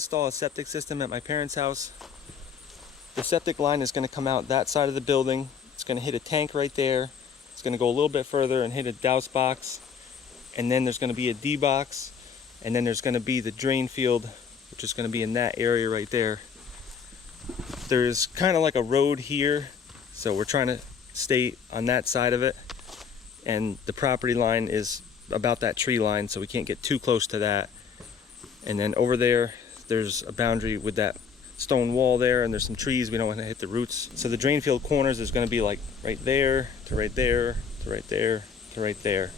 install a septic system at my parents' house. The septic line is going to come out that side of the building. It's going to hit a tank right there. It's going to go a little bit further and hit a douse box. And then there's going to be a D box. And then there's going to be the drain field, which is going to be in that area right there. There's kind of like a road here, so we're trying to stay on that side of it. And the property line is about that tree line, so we can't get too close to that. And then over there, there's a boundary with that stone wall there, and there's some trees. We don't want to hit the roots. So the drain field corners is going to be like right there to right there to right there to right there.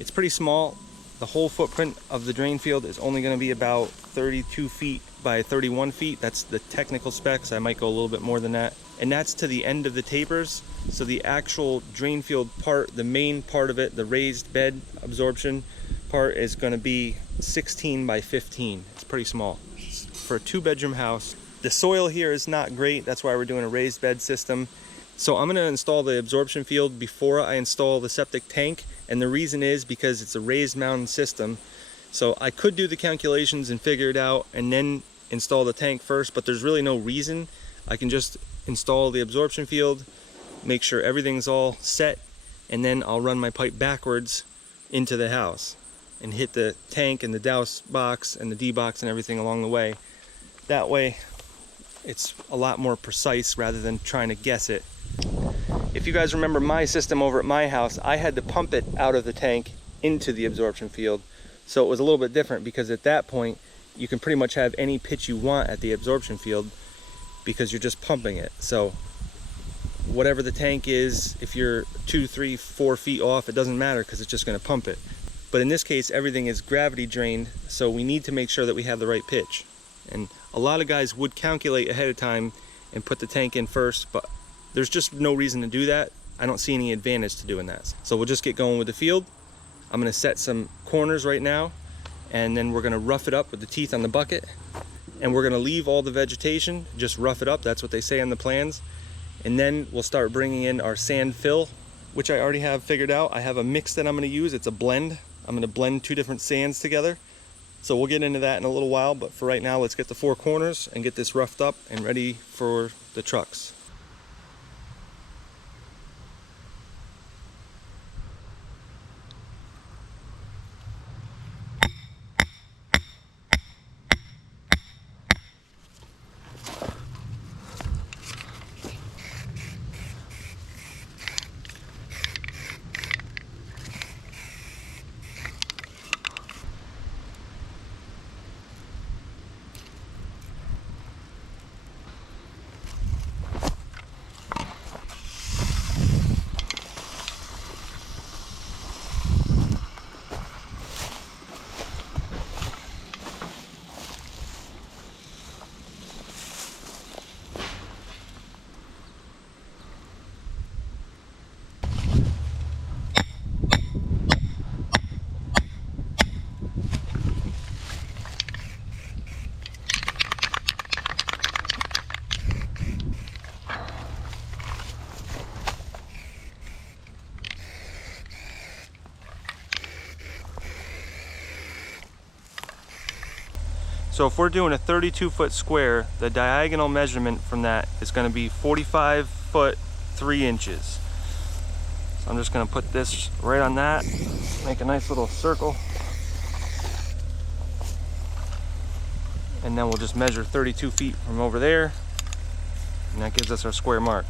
It's pretty small. The whole footprint of the drain field is only going to be about 32 feet by 31 feet. That's the technical specs. I might go a little bit more than that. And that's to the end of the tapers. So the actual drain field part, the main part of it, the raised bed absorption part, is going to be 16 by 15. It's pretty small for a 2-bedroom house. The soil here is not great. That's why we're doing a raised bed system. So I'm going to install the absorption field before I install the septic tank. And the reason is because it's a raised mountain system. So I could do the calculations and figure it out and then install the tank first, but there's really no reason. I can just install the absorption field, make sure everything's all set, and then I'll run my pipe backwards into the house and hit the tank and the douse box and the D box and everything along the way. That way it's a lot more precise rather than trying to guess it. If you guys remember my system over at my house, I had to pump it out of the tank into the absorption field. So it was a little bit different because at that point, you can pretty much have any pitch you want at the absorption field because you're just pumping it. So whatever the tank is, if you're 2, 3, 4 feet off, it doesn't matter because it's just going to pump it. But in this case, everything is gravity drained, so we need to make sure that we have the right pitch. And a lot of guys would calculate ahead of time and put the tank in first, but there's just no reason to do that. I don't see any advantage to doing that. So we'll just get going with the field. I'm going to set some corners right now, and then we're going to rough it up with the teeth on the bucket. And we're going to leave all the vegetation, just rough it up. That's what they say on the plans. And then we'll start bringing in our sand fill, which I already have figured out. I have a mix that I'm going to use. It's a blend. I'm going to blend 2 different sands together. So we'll get into that in a little while, but for right now, let's get the 4 corners and get this roughed up and ready for the trucks. So if we're doing a 32-foot square, the diagonal measurement from that is going to be 45 foot 3 inches. So I'm just going to put this right on that, make a nice little circle, and then we'll just measure 32 feet from over there, and that gives us our square mark.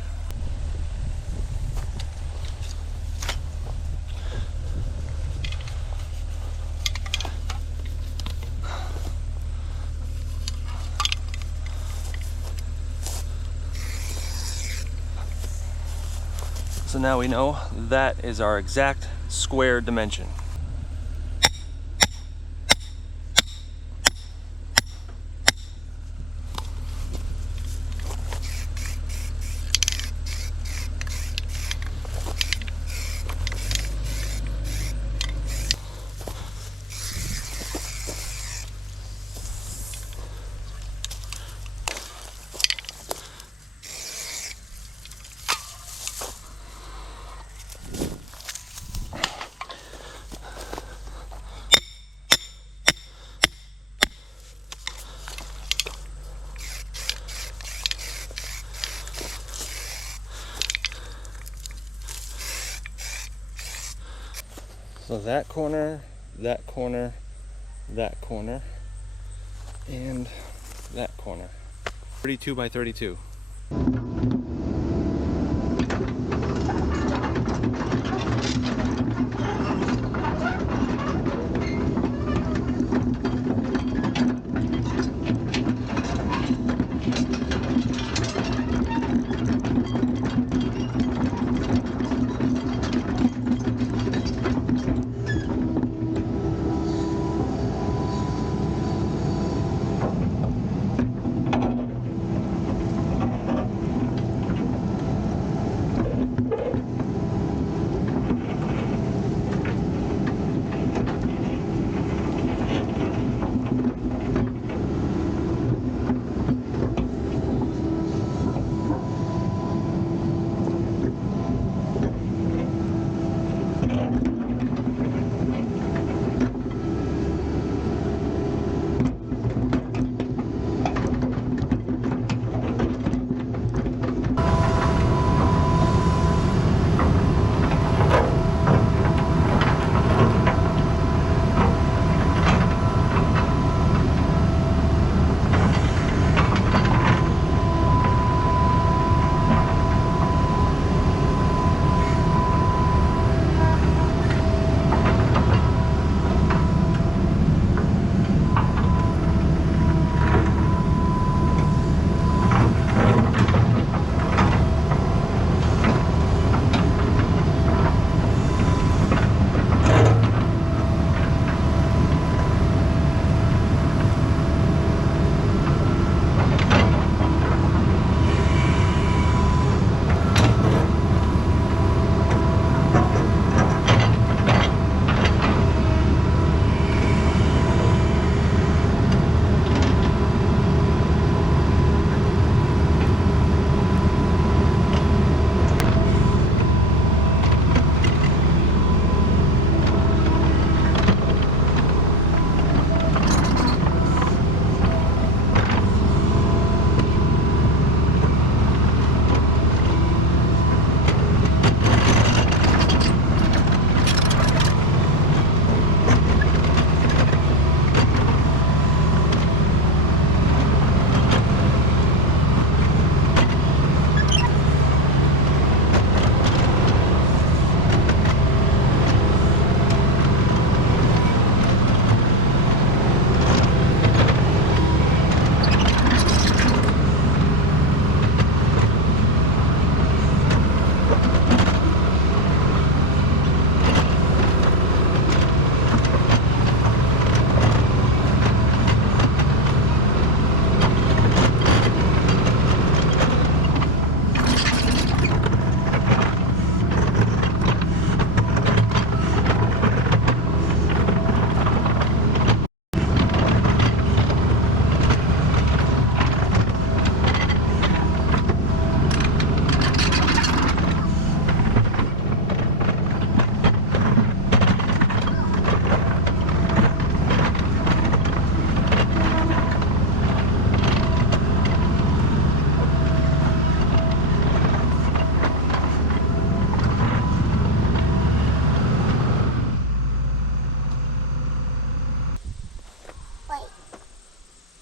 So now we know that is our exact square dimension. So that corner, that corner, that corner, and that corner. 32 by 32.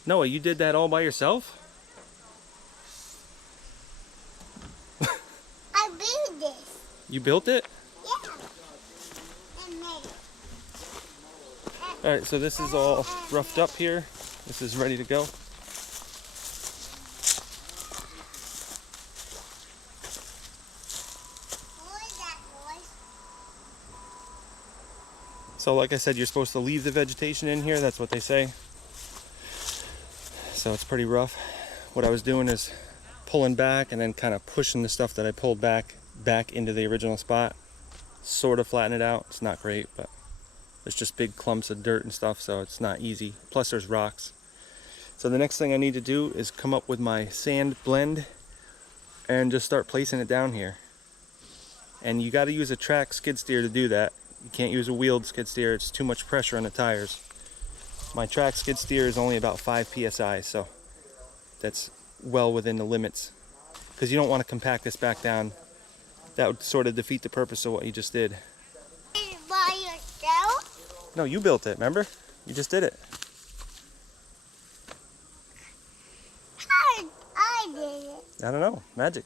Noah, you did that all by yourself? I built this. You built it? Yeah. And made it. Alright, so this is all roughed up here. This is ready to go. What is that noise? So like I said, you're supposed to leave the vegetation in here. That's what they say. So it's pretty rough. What I was doing is pulling back and then kind of pushing the stuff that I pulled back into the original spot. Sort of flatten it out. It's not great, but there's just big clumps of dirt and stuff, so it's not easy. Plus there's rocks. So the next thing I need to do is come up with my sand blend and just start placing it down here. And you got to use a track skid steer to do that. You can't use a wheeled skid steer. It's too much pressure on the tires. My track skid steer is only about 5 psi, so that's well within the limits. Because you don't want to compact this back down. That would sort of defeat the purpose of what you just did. By yourself. No, you built it, remember? You just did it. How did I did it? I don't know, magic.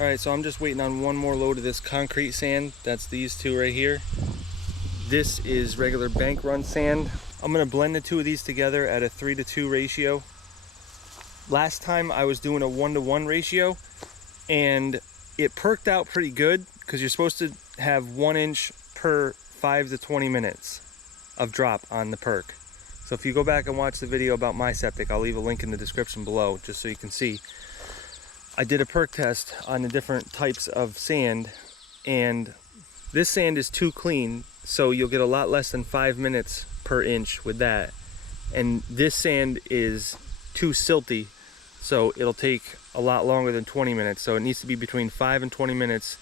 Alright, so I'm just waiting on one more load of this concrete sand. That's these two right here. This is regular bank run sand. I'm going to blend the two of these together at a 3-to-2 ratio. Last time I was doing a 1-to-1 ratio and it perked out pretty good because you're supposed to have 1 inch per 5 to 20 minutes of drop on the perk. So if you go back and watch the video about my septic, I'll leave a link in the description below just so you can see. I did a perk test on the different types of sand, and this sand is too clean, so you'll get a lot less than 5 minutes per inch with that. And this sand is too silty, so it'll take a lot longer than 20 minutes. So it needs to be between 5 and 20 minutes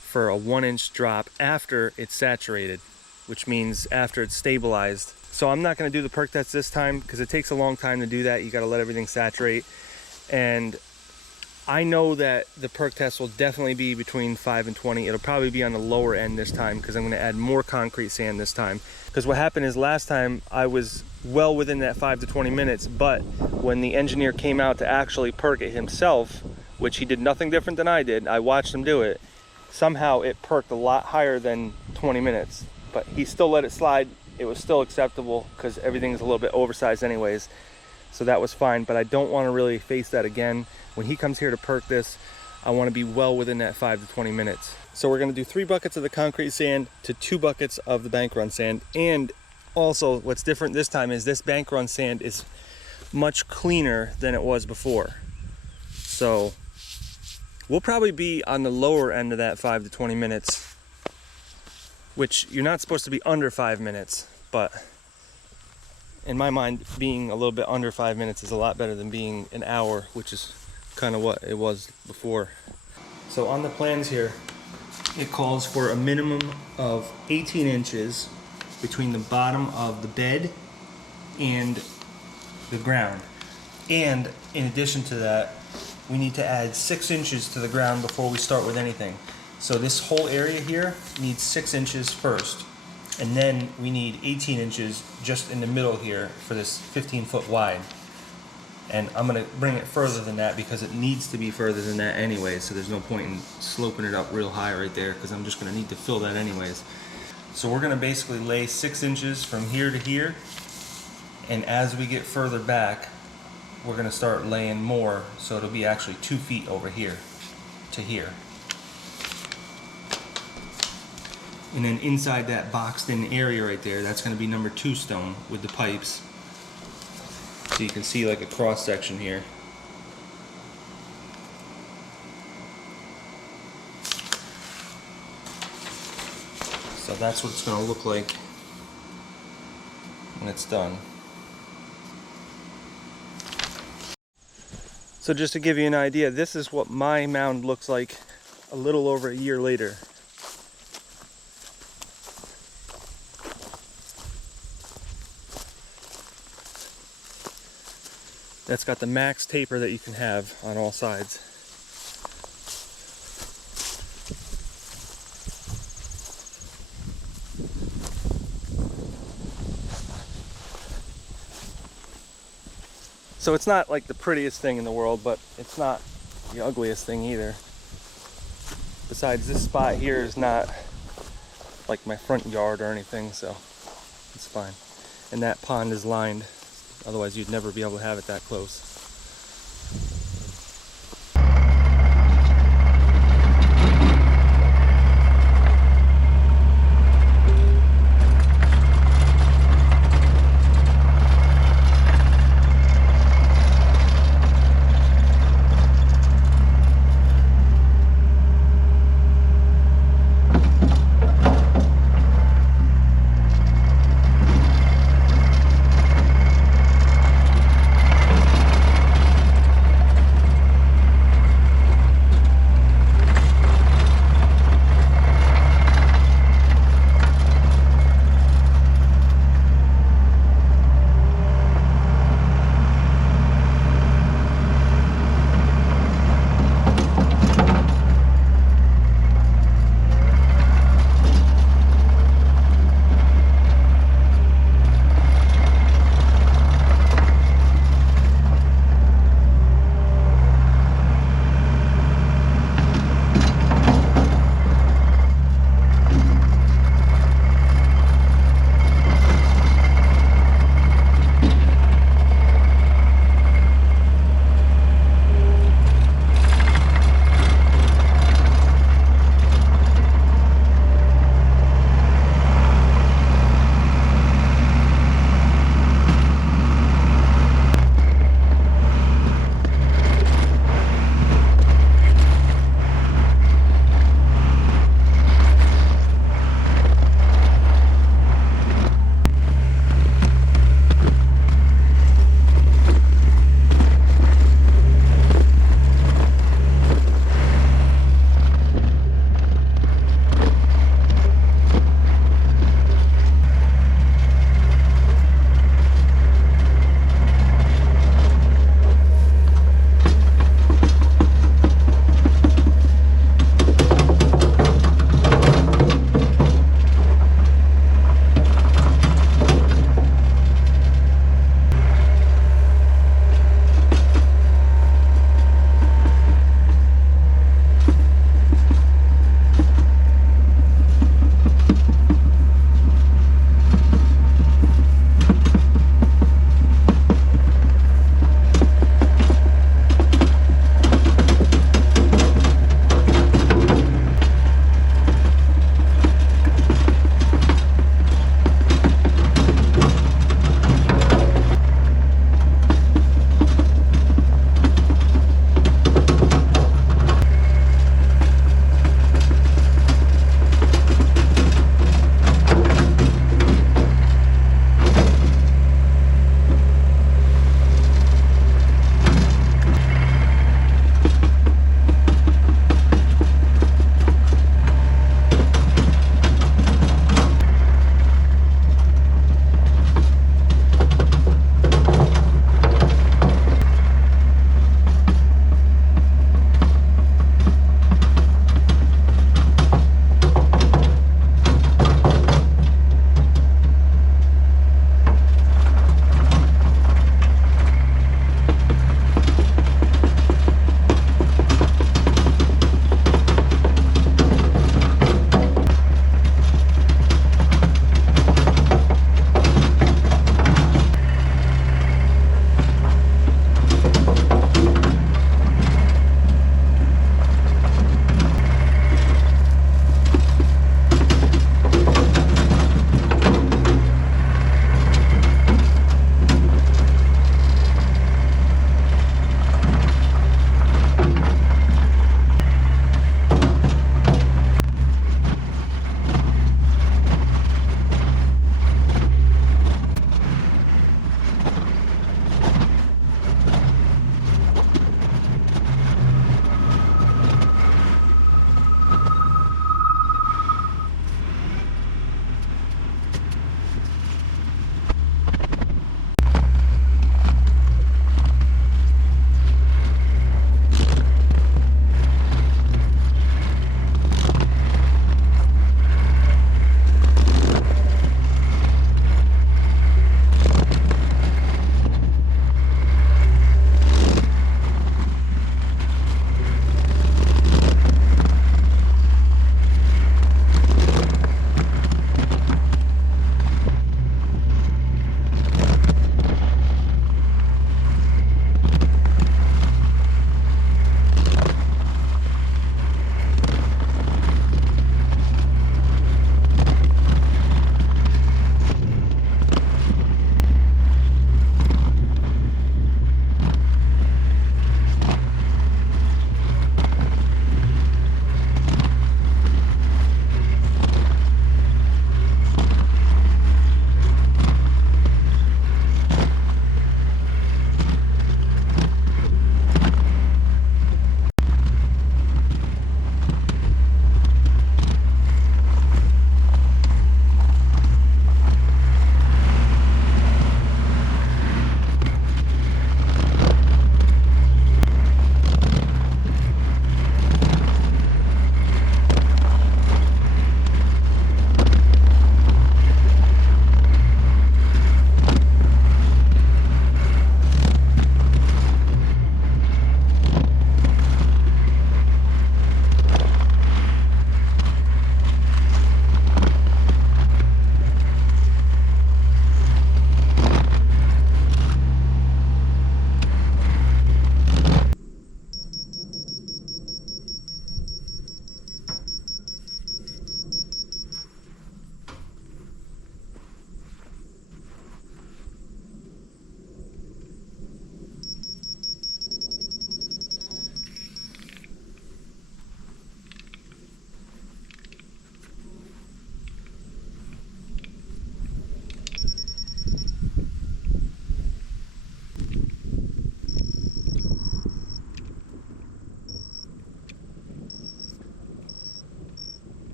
for a 1 inch drop after it's saturated, which means after it's stabilized. So I'm not going to do the perk test this time because it takes a long time to do that. You got to let everything saturate. And I know that the perk test will definitely be between 5 and 20. It'll probably be on the lower end this time because I'm going to add more concrete sand this time. Because what happened is last time I was well within that 5 to 20 minutes, but when the engineer came out to actually perk it himself, which he did nothing different than I did, I watched him do it, somehow it perked a lot higher than 20 minutes. But he still let it slide. It was still acceptable because everything's a little bit oversized anyways. So that was fine, but I don't want to really face that again. When he comes here to perk this, I want to be well within that 5 to 20 minutes. So we're going to do 3 buckets of the concrete sand to 2 buckets of the bank run sand. And also what's different this time is this bank run sand is much cleaner than it was before. So we'll probably be on the lower end of that 5 to 20 minutes, which you're not supposed to be under 5 minutes, but in my mind, being a little bit under 5 minutes is a lot better than being an hour, which is kind of what it was before. So on the plans here, it calls for a minimum of 18 inches between the bottom of the bed and the ground. And in addition to that, we need to add 6 inches to the ground before we start with anything. So this whole area here needs 6 inches first. And then we need 18 inches just in the middle here for this 15-foot wide. And I'm going to bring it further than that because it needs to be further than that anyways, so there's no point in sloping it up real high right there because I'm just going to need to fill that anyways. So we're going to basically lay 6 inches from here to here, And as we get further back, we're going to start laying more, so it'll be actually 2 feet over here to here. And then inside that boxed in area right there, that's going to be number 2 stone with the pipes. So you can see like a cross section here. So that's what it's going to look like when it's done. So just to give you an idea, this is what my mound looks like a little over a year later. That's got the max taper that you can have on all sides. So it's not like the prettiest thing in the world, but it's not the ugliest thing either. Besides, this spot here is not like my front yard or anything, so it's fine. And that pond is lined, otherwise you'd never be able to have it that close.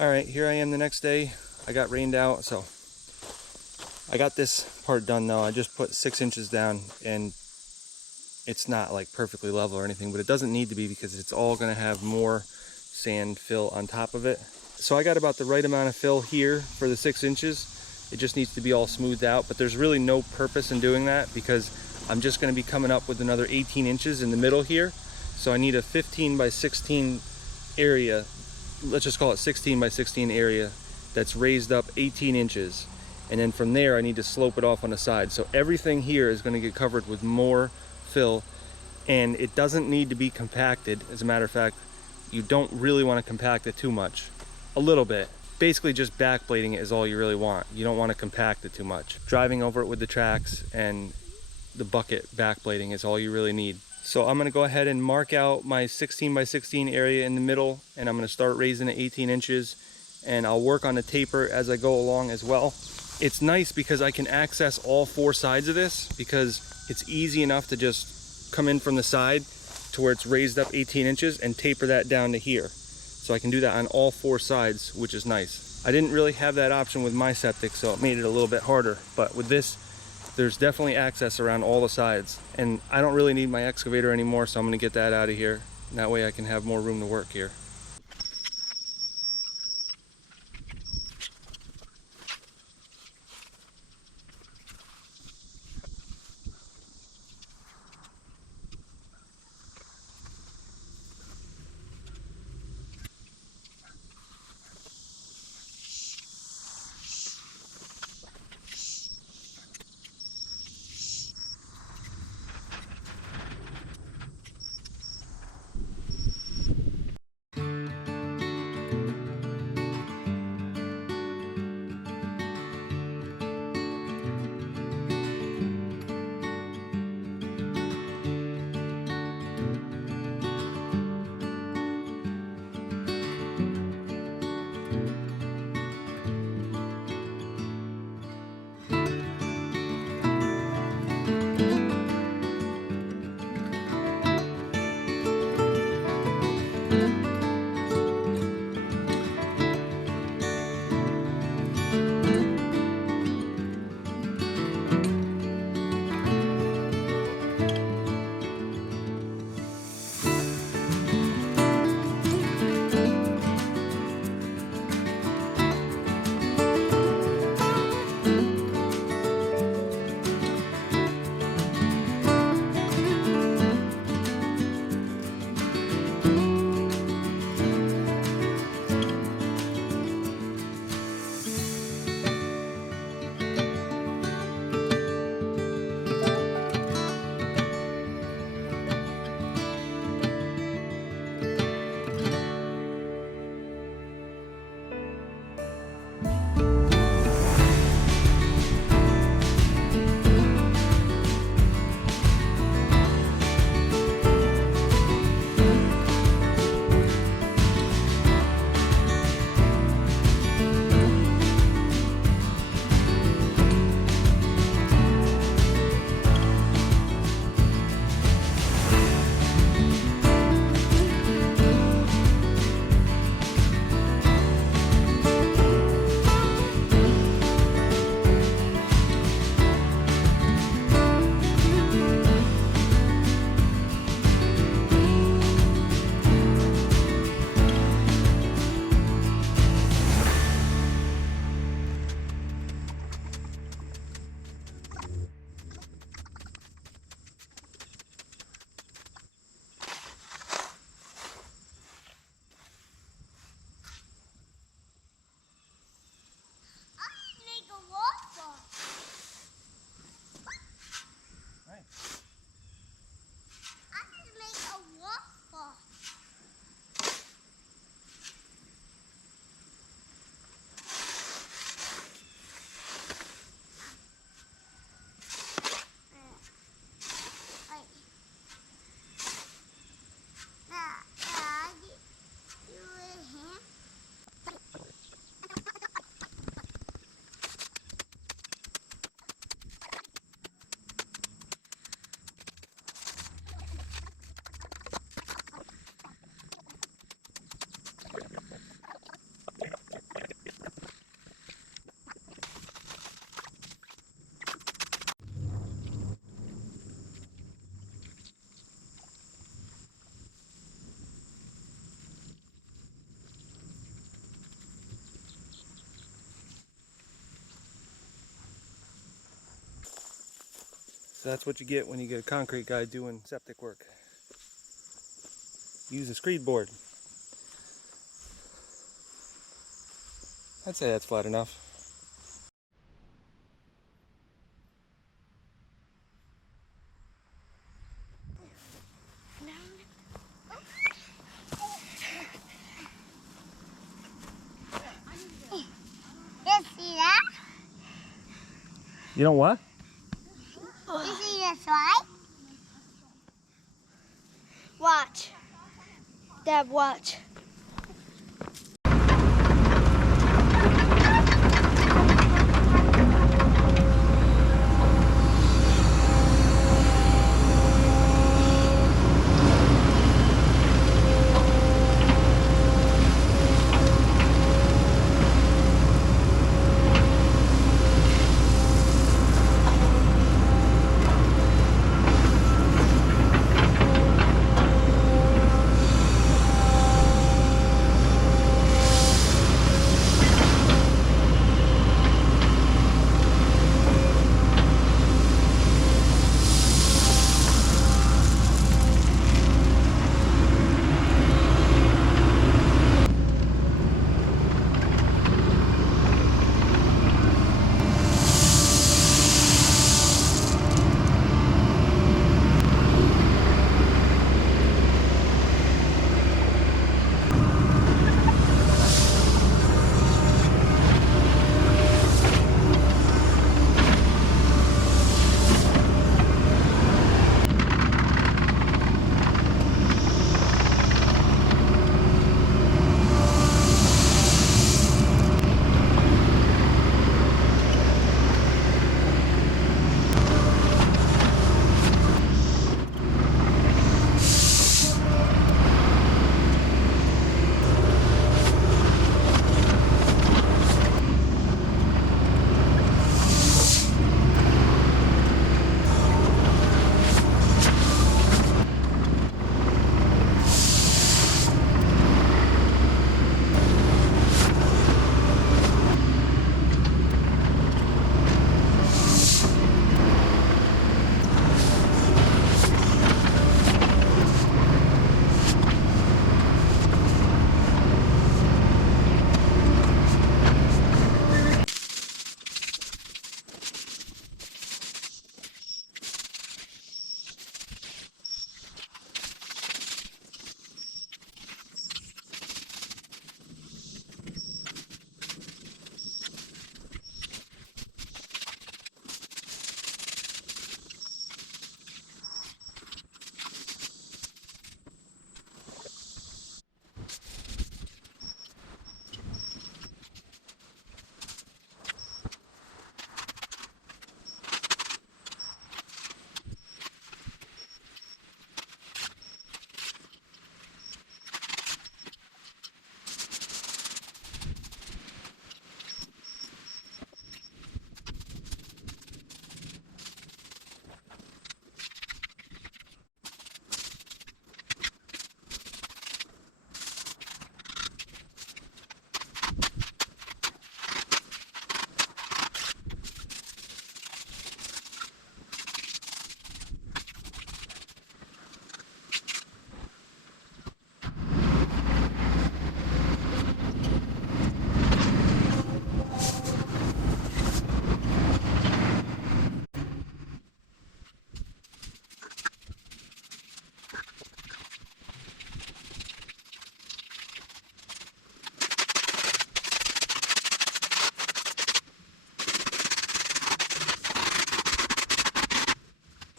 All right, here I am the next day. I got rained out, so I got this part done though. I just put 6 inches down, and it's not like perfectly level or anything, but it doesn't need to be because it's all gonna have more sand fill on top of it. So I got about the right amount of fill here for the 6 inches. It just needs to be all smoothed out, but there's really no purpose in doing that because I'm just gonna be coming up with another 18 inches in the middle here. So I need a 15 by 16 area, let's just call it 16 by 16 area that's raised up 18 inches. And then from there, I need to slope it off on the side. So everything here is gonna get covered with more fill, and it doesn't need to be compacted. As a matter of fact, you don't really wanna compact it too much. A little bit. Basically just backblading it is all you really want. You don't wanna compact it too much. Driving over it with the tracks and the bucket backblading is all you really need. So I'm gonna go ahead and mark out my 16 by 16 area in the middle, and I'm gonna start raising it 18 inches, and I'll work on the taper as I go along as well. It's nice because I can access all 4 sides of this because it's easy enough to just come in from the side to where it's raised up 18 inches and taper that down to here. So I can do that on all 4 sides, which is nice. I didn't really have that option with my septic, so it made it a little bit harder, but with this, there's definitely access around all the sides, and I don't really need my excavator anymore, so I'm gonna get that out of here. And that way I can have more room to work here. So that's what you get when you get a concrete guy doing septic work. Use a screed board. I'd say that's flat enough. You see that? You don't what? You see the slide? Watch. Dad, watch.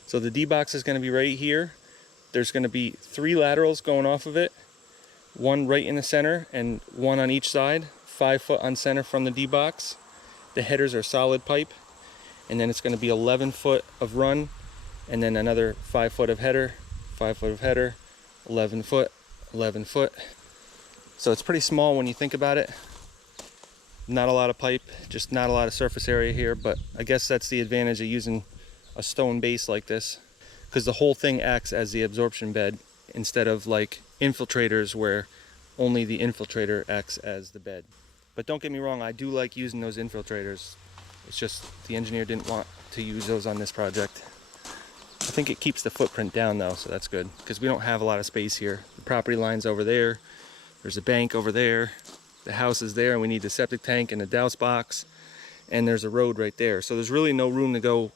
So the D-box is going to be right here. There's going to be 3 laterals going off of it. 1 right in the center and 1 on each side. 5 foot on center from the D-box. The headers are solid pipe. And then it's going to be 11 foot of run. And then another 5 foot of header. 5 foot of header. 11 foot. 11 foot. So it's pretty small when you think about it. Not a lot of pipe. Just not a lot of surface area here. But I guess that's the advantage of using a stone base like this, because the whole thing acts as the absorption bed instead of like infiltrators where only the infiltrator acts as the bed. But don't get me wrong, I do like using those infiltrators. It's just the engineer didn't want to use those on this project. I think it keeps the footprint down though, so that's good, because we don't have a lot of space here. The property line's over there, there's a bank over there, the house is there, and we need the septic tank and the douse box, and there's a road right there. So there's really no room to go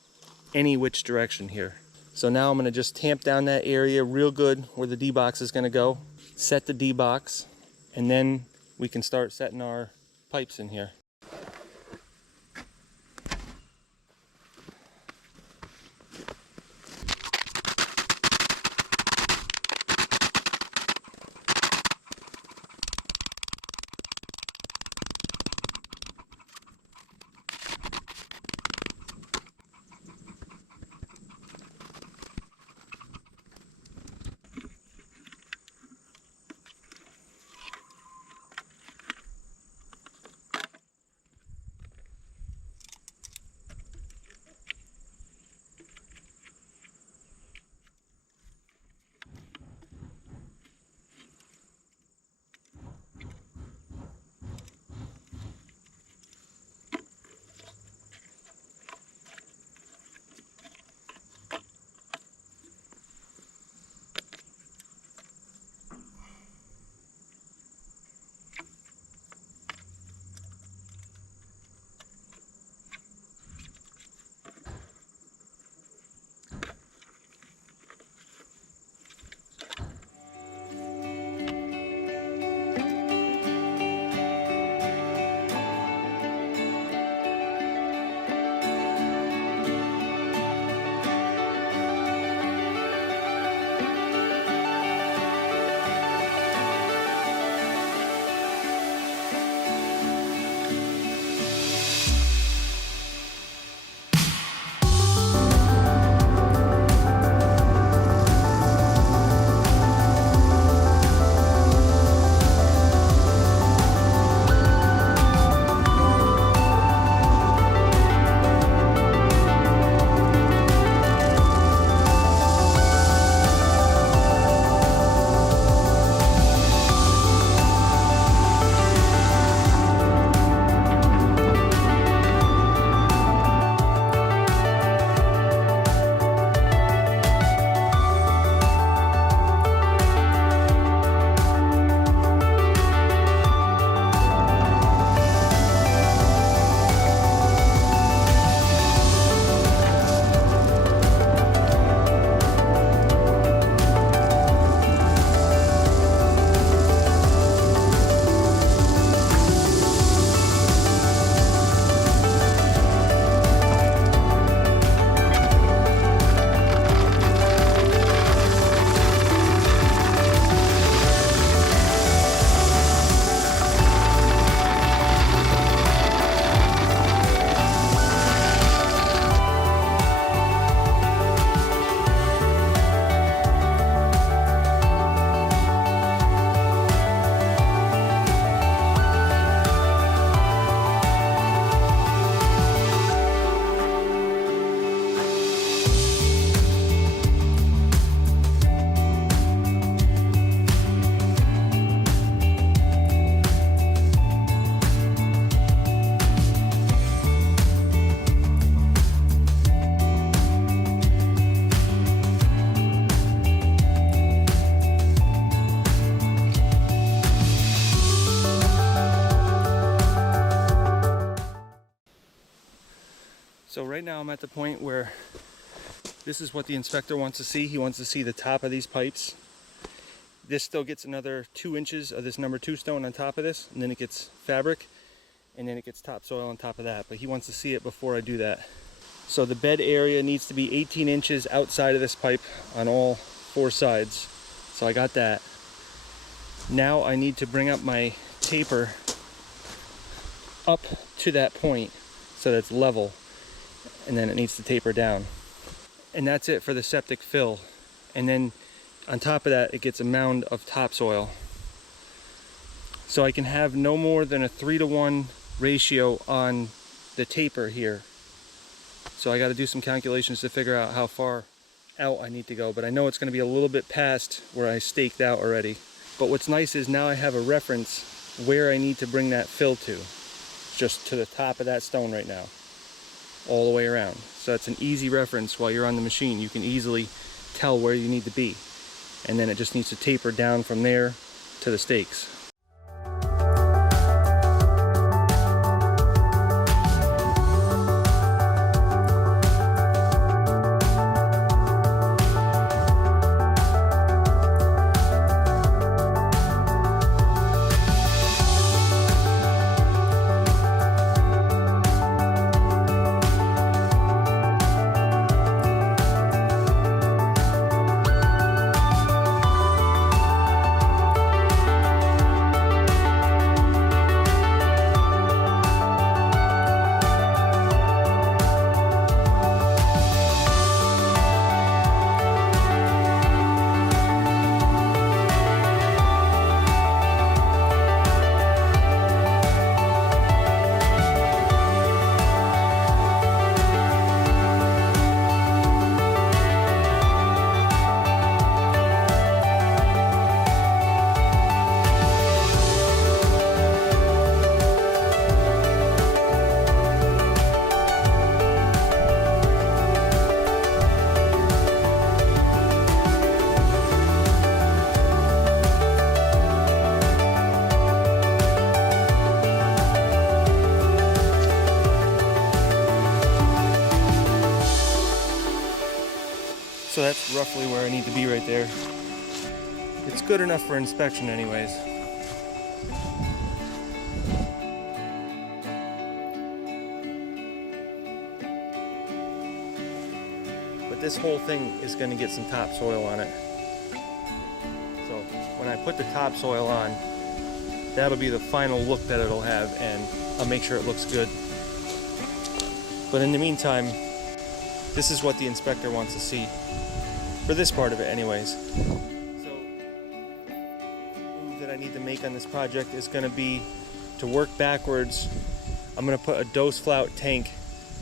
any which direction here. So now I'm gonna just tamp down that area real good where the D-box is gonna go, set the D-box, and then we can start setting our pipes in here. So right now I'm at the point where this is what the inspector wants to see. He wants to see the top of these pipes. This still gets another 2 inches of this number 2 stone on top of this, and then it gets fabric, and then it gets topsoil on top of that. But he wants to see it before I do that. So the bed area needs to be 18 inches outside of this pipe on all 4 sides. So I got that. Now I need to bring up my taper up to that point so that it's level, and then it needs to taper down. And that's it for the septic fill. And then on top of that, it gets a mound of topsoil. So I can have no more than a 3-to-1 ratio on the taper here. So I got to do some calculations to figure out how far out I need to go, but I know it's going to be a little bit past where I staked out already. But what's nice is now I have a reference where I need to bring that fill to. Just to the top of that stone right now, all the way around. So that's an easy reference while you're on the machine. You can easily tell where you need to be. And then it just needs to taper down from there to the stakes. So that's roughly where I need to be right there. It's good enough for inspection anyways. But this whole thing is going to get some topsoil on it. So when I put the topsoil on, that'll be the final look that it'll have, and I'll make sure it looks good. But in the meantime, this is what the inspector wants to see. For this part of it anyways. So the move that I need to make on this project is going to be to work backwards. I'm going to put a douse flout tank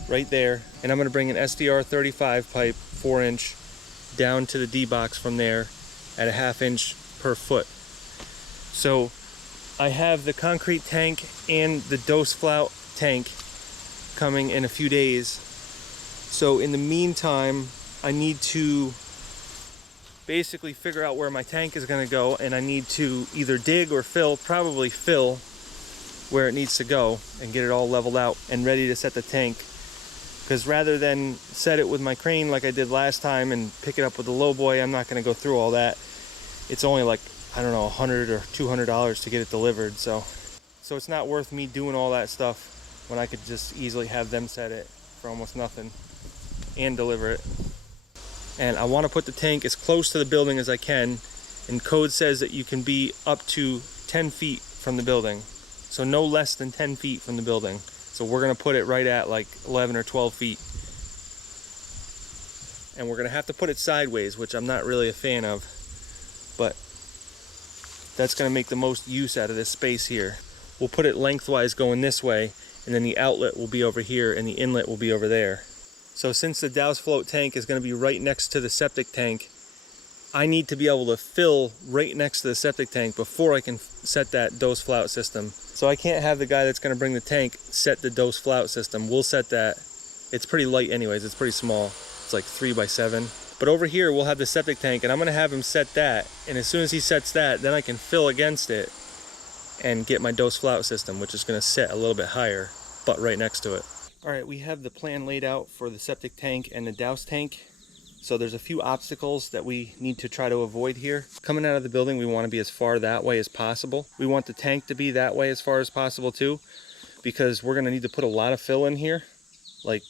right there, and I'm going to bring an SDR 35 pipe 4-inch down to the D box from there at a 1/2 inch per foot. So I have the concrete tank and the douse flout tank coming in a few days. So in the meantime, I need to basically figure out where my tank is going to go, and I need to either dig or fill, probably fill where it needs to go and get it all leveled out and ready to set the tank. Because rather than set it with my crane like I did last time and pick it up with the lowboy, I'm not going to go through all that. It's only like, I don't know, $100 or $200 to get it delivered. So it's not worth me doing all that stuff when I could just easily have them set it for almost nothing and deliver it. And I want to put the tank as close to the building as I can, and code says that you can be up to 10 feet from the building, so no less than 10 feet from the building. So we're going to put it right at like 11 or 12 feet, and we're going to have to put it sideways, which I'm not really a fan of, but that's going to make the most use out of this space here. We'll put it lengthwise going this way, and then the outlet will be over here and the inlet will be over there. So since the douse float tank is going to be right next to the septic tank, I need to be able to fill right next to the septic tank before I can set that douse flout system. So I can't have the guy that's going to bring the tank set the douse flout system. We'll set that. It's pretty light anyways, it's pretty small. It's like 3 by 7. But over here we'll have the septic tank, and I'm going to have him set that, and as soon as he sets that, then I can fill against it and get my douse flout system, which is going to set a little bit higher, but right next to it. Alright, we have the plan laid out for the septic tank and the douse tank. So there's a few obstacles that we need to try to avoid here. Coming out of the building, we want to be as far that way as possible. We want the tank to be that way as far as possible too, because we're going to need to put a lot of fill in here, like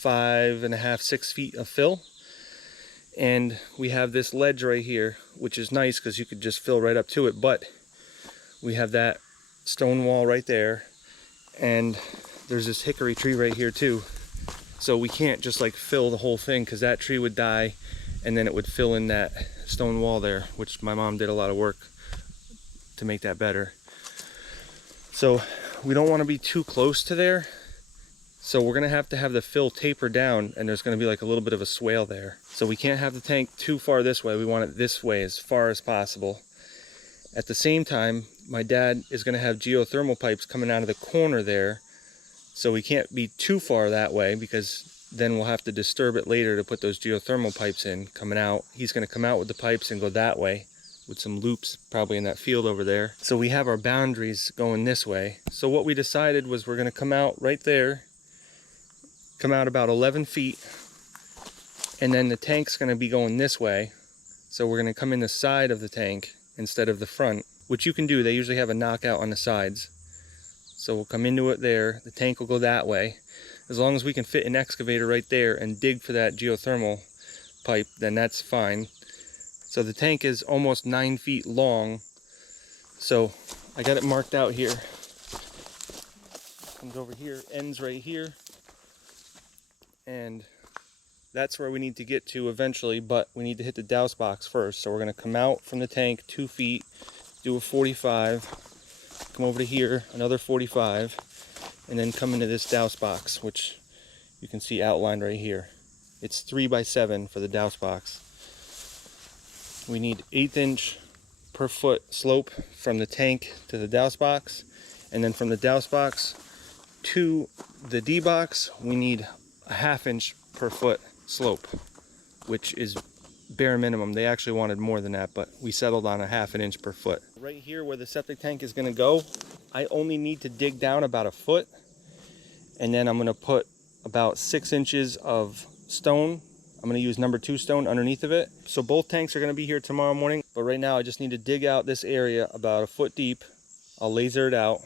5.5, 6 feet of fill. And we have this ledge right here, which is nice because you could just fill right up to it, but we have that stone wall right there, and there's this hickory tree right here too. So we can't just like fill the whole thing, because that tree would die and then it would fill in that stone wall there, which my mom did a lot of work to make that better. So we don't want to be too close to there. So we're going to have the fill taper down, and there's going to be like a little bit of a swale there. So we can't have the tank too far this way. We want it this way as far as possible. At the same time, my dad is going to have geothermal pipes coming out of the corner there. So we can't be too far that way, because then we'll have to disturb it later to put those geothermal pipes in coming out. He's going to come out with the pipes and go that way with some loops probably in that field over there. So we have our boundaries going this way. So what we decided was we're going to come out right there, come out about 11 feet, and then the tank's going to be going this way. So we're going to come in the side of the tank instead of the front, which you can do. They usually have a knockout on the sides. So we'll come into it there. The tank will go that way. As long as we can fit an excavator right there and dig for that geothermal pipe, then that's fine. So the tank is almost 9 feet long. So I got it marked out here. Comes over here, ends right here. And that's where we need to get to eventually, but we need to hit the douse box first. So we're gonna come out from the tank 2 feet, do a 45, come over to here, another 45, and then come into this douse box, which you can see outlined right here. It's 3 by 7 for the douse box. We need 1/8 inch per foot slope from the tank to the douse box, and then from the douse box to the D box, we need a 1/2 inch per foot slope, which is bare minimum. They actually wanted more than that, but we settled on a 1/2 inch per foot. Right here where the septic tank is going to go, I only need to dig down about 1 foot, and then I'm going to put about 6 inches of stone. I'm going to use number 2 stone underneath of it. So both tanks are going to be here tomorrow morning, but right now I just need to dig out this area about 1 foot deep. I'll laser it out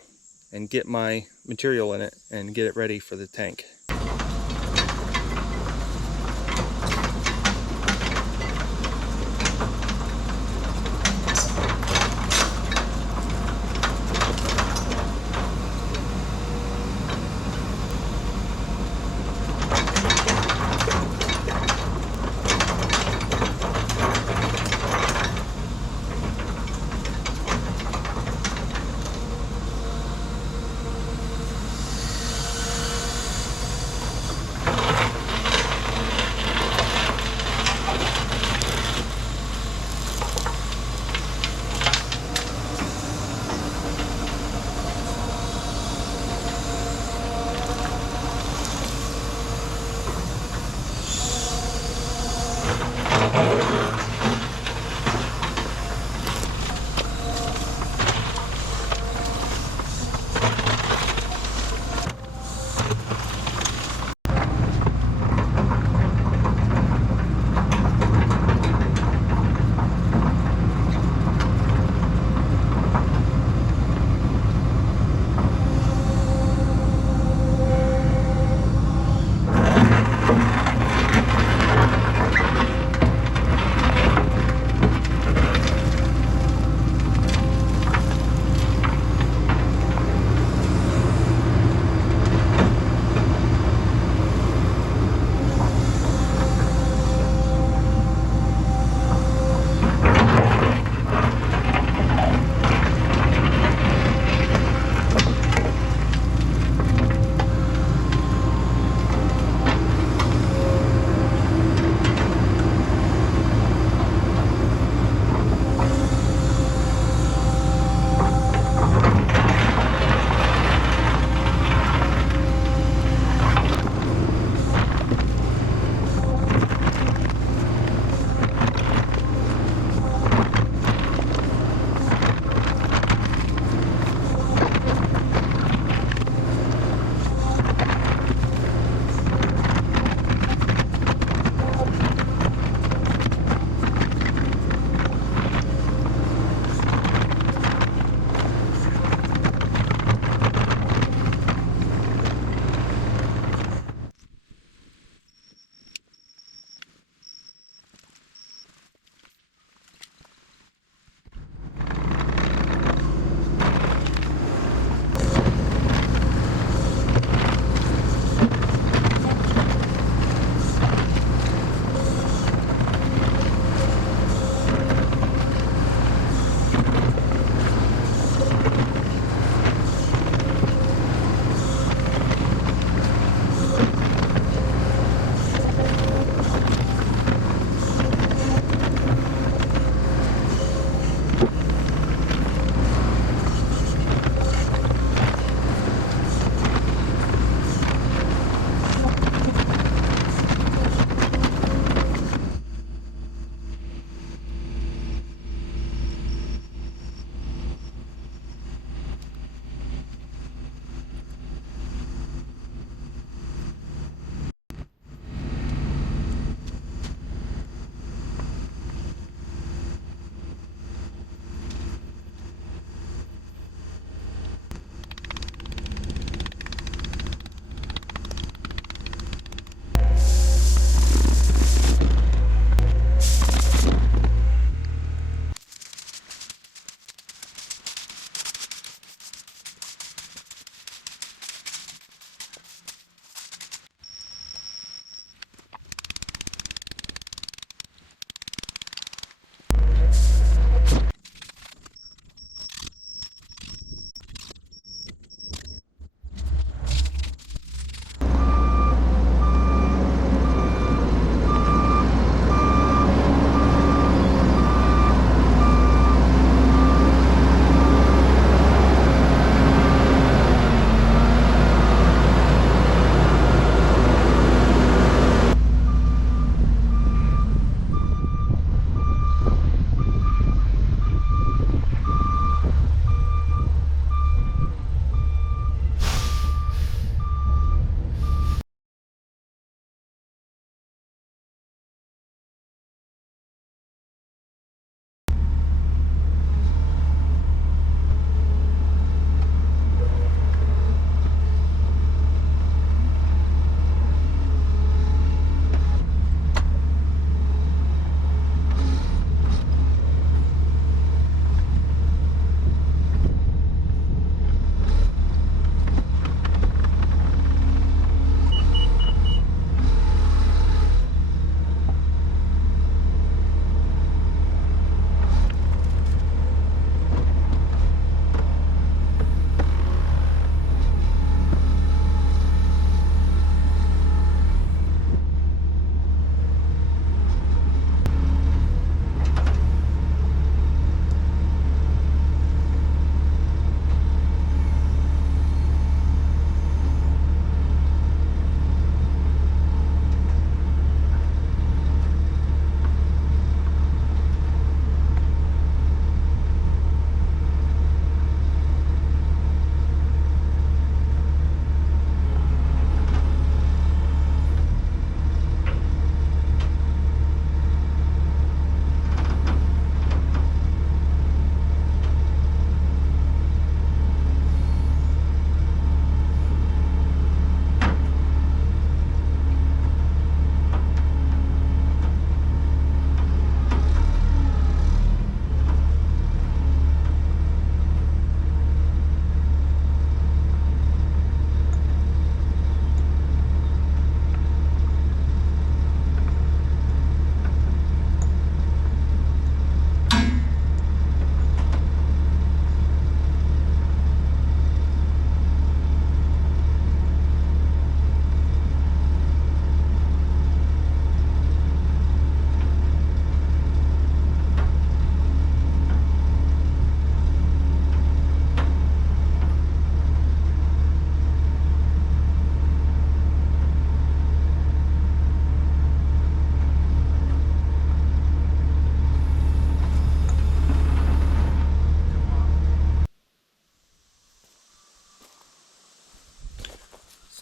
and get my material in it and get it ready for the tank.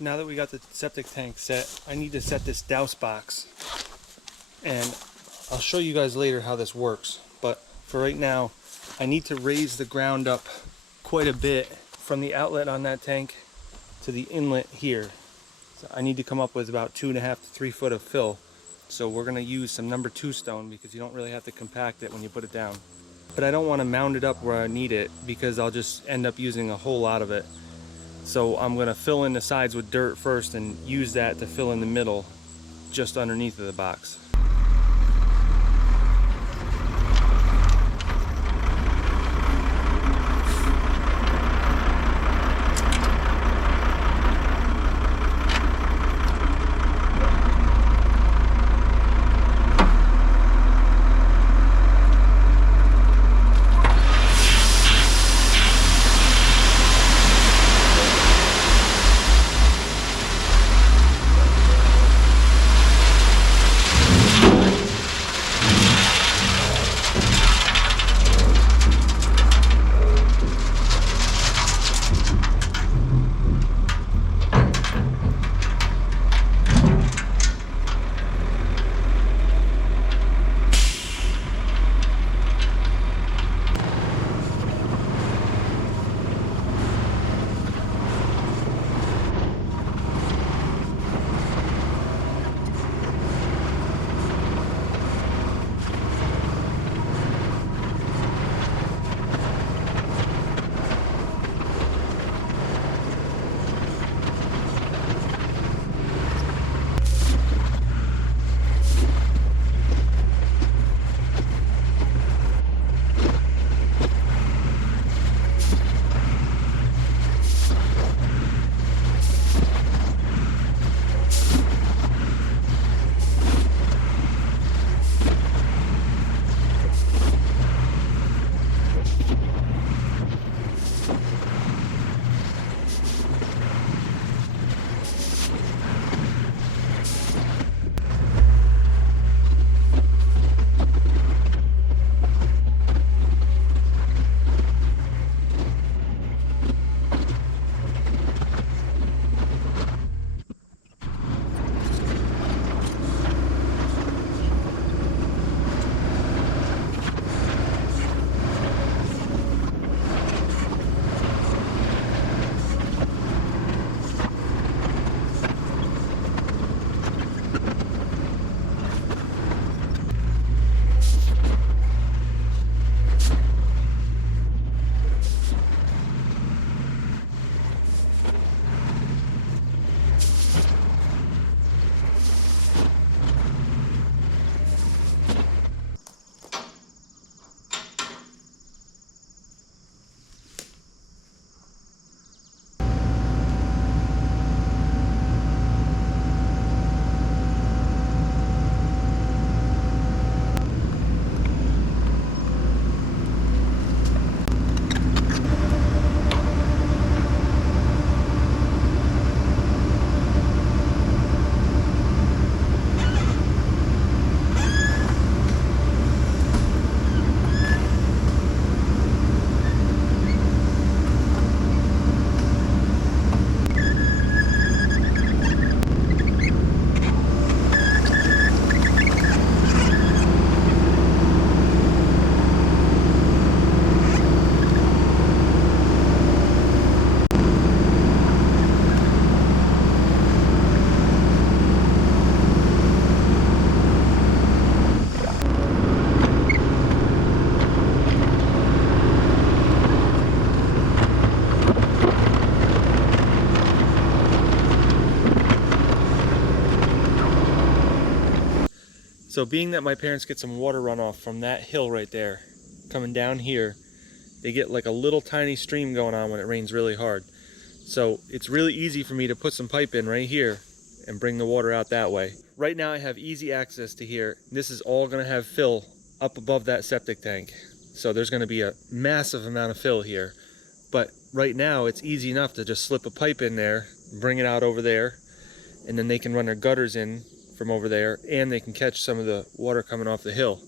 now that we got the septic tank set, I need to set this douse box. And I'll show you guys later how this works. But for right now, I need to raise the ground up quite a bit from the outlet on that tank to the inlet here. So I need to come up with about 2.5 to 3 foot of fill. So we're gonna use some number 2 stone because you don't really have to compact it when you put it down. But I don't want to mound it up where I need it because I'll just end up using a whole lot of it. So I'm gonna fill in the sides with dirt first and use that to fill in the middle just underneath of the box. So being that my parents get some water runoff from that hill right there, coming down here, they get like a little tiny stream going on when it rains really hard. So it's really easy for me to put some pipe in right here and bring the water out that way. Right now I have easy access to here. This is all gonna have fill up above that septic tank. So there's gonna be a massive amount of fill here. But right now it's easy enough to just slip a pipe in there, bring it out over there, and then they can run their gutters in from over there, and they can catch some of the water coming off the hill.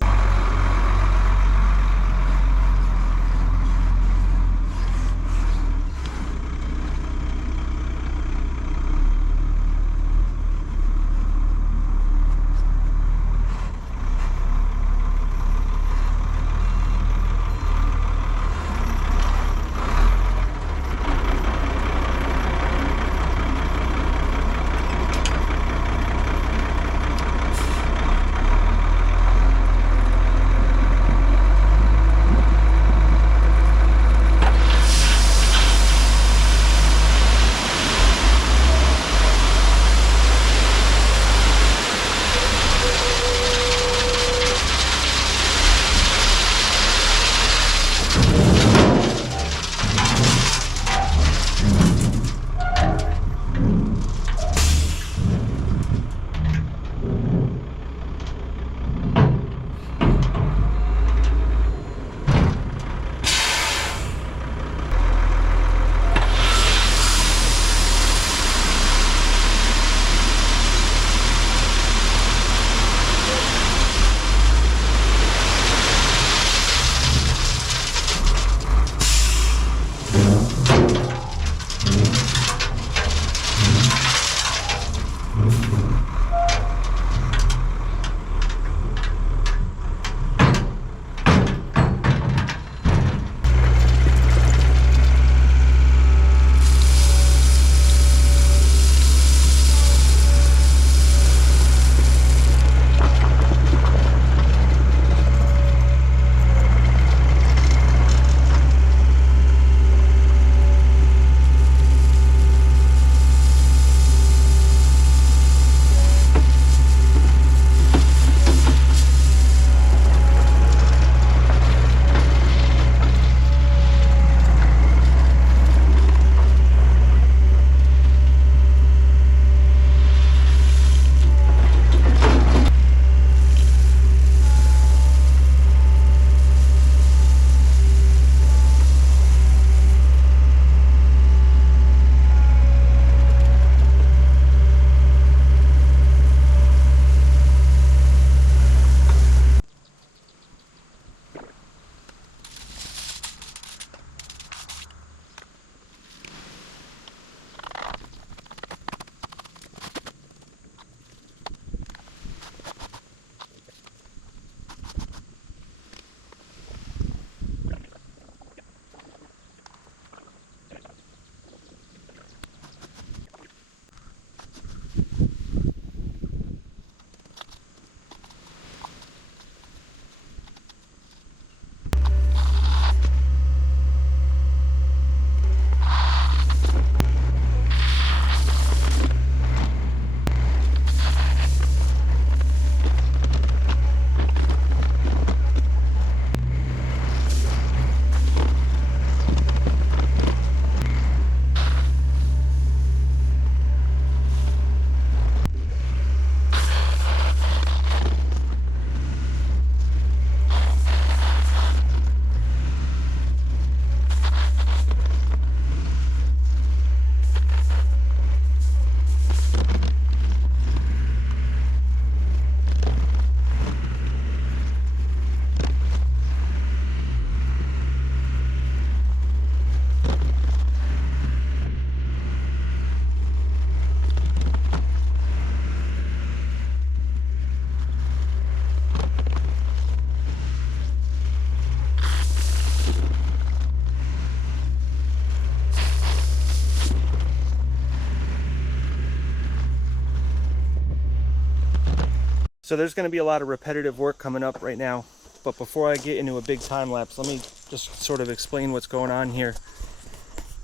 So there's going to be a lot of repetitive work coming up right now. But before I get into a big time lapse, let me just sort of explain what's going on here.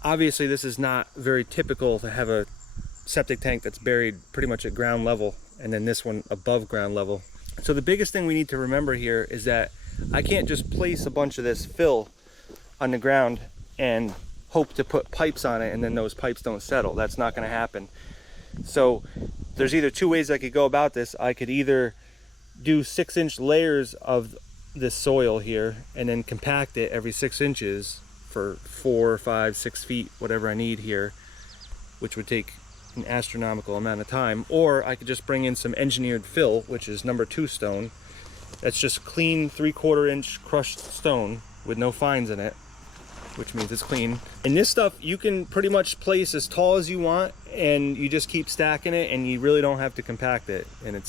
Obviously, this is not very typical to have a septic tank that's buried pretty much at ground level, and then this one above ground level. So the biggest thing we need to remember here is that I can't just place a bunch of this fill on the ground and hope to put pipes on it and then those pipes don't settle. That's not going to happen. So there's either two ways I could go about this. I could either do 6-inch layers of this soil here and then compact it every 6 inches for 4, 5, 6 feet, whatever I need here, which would take an astronomical amount of time. Or I could just bring in some engineered fill, which is number 2 stone. That's just clean 3/4 inch crushed stone with no fines in it, which means it's clean. And this stuff you can pretty much place as tall as you want, and you just keep stacking it, and you really don't have to compact it. And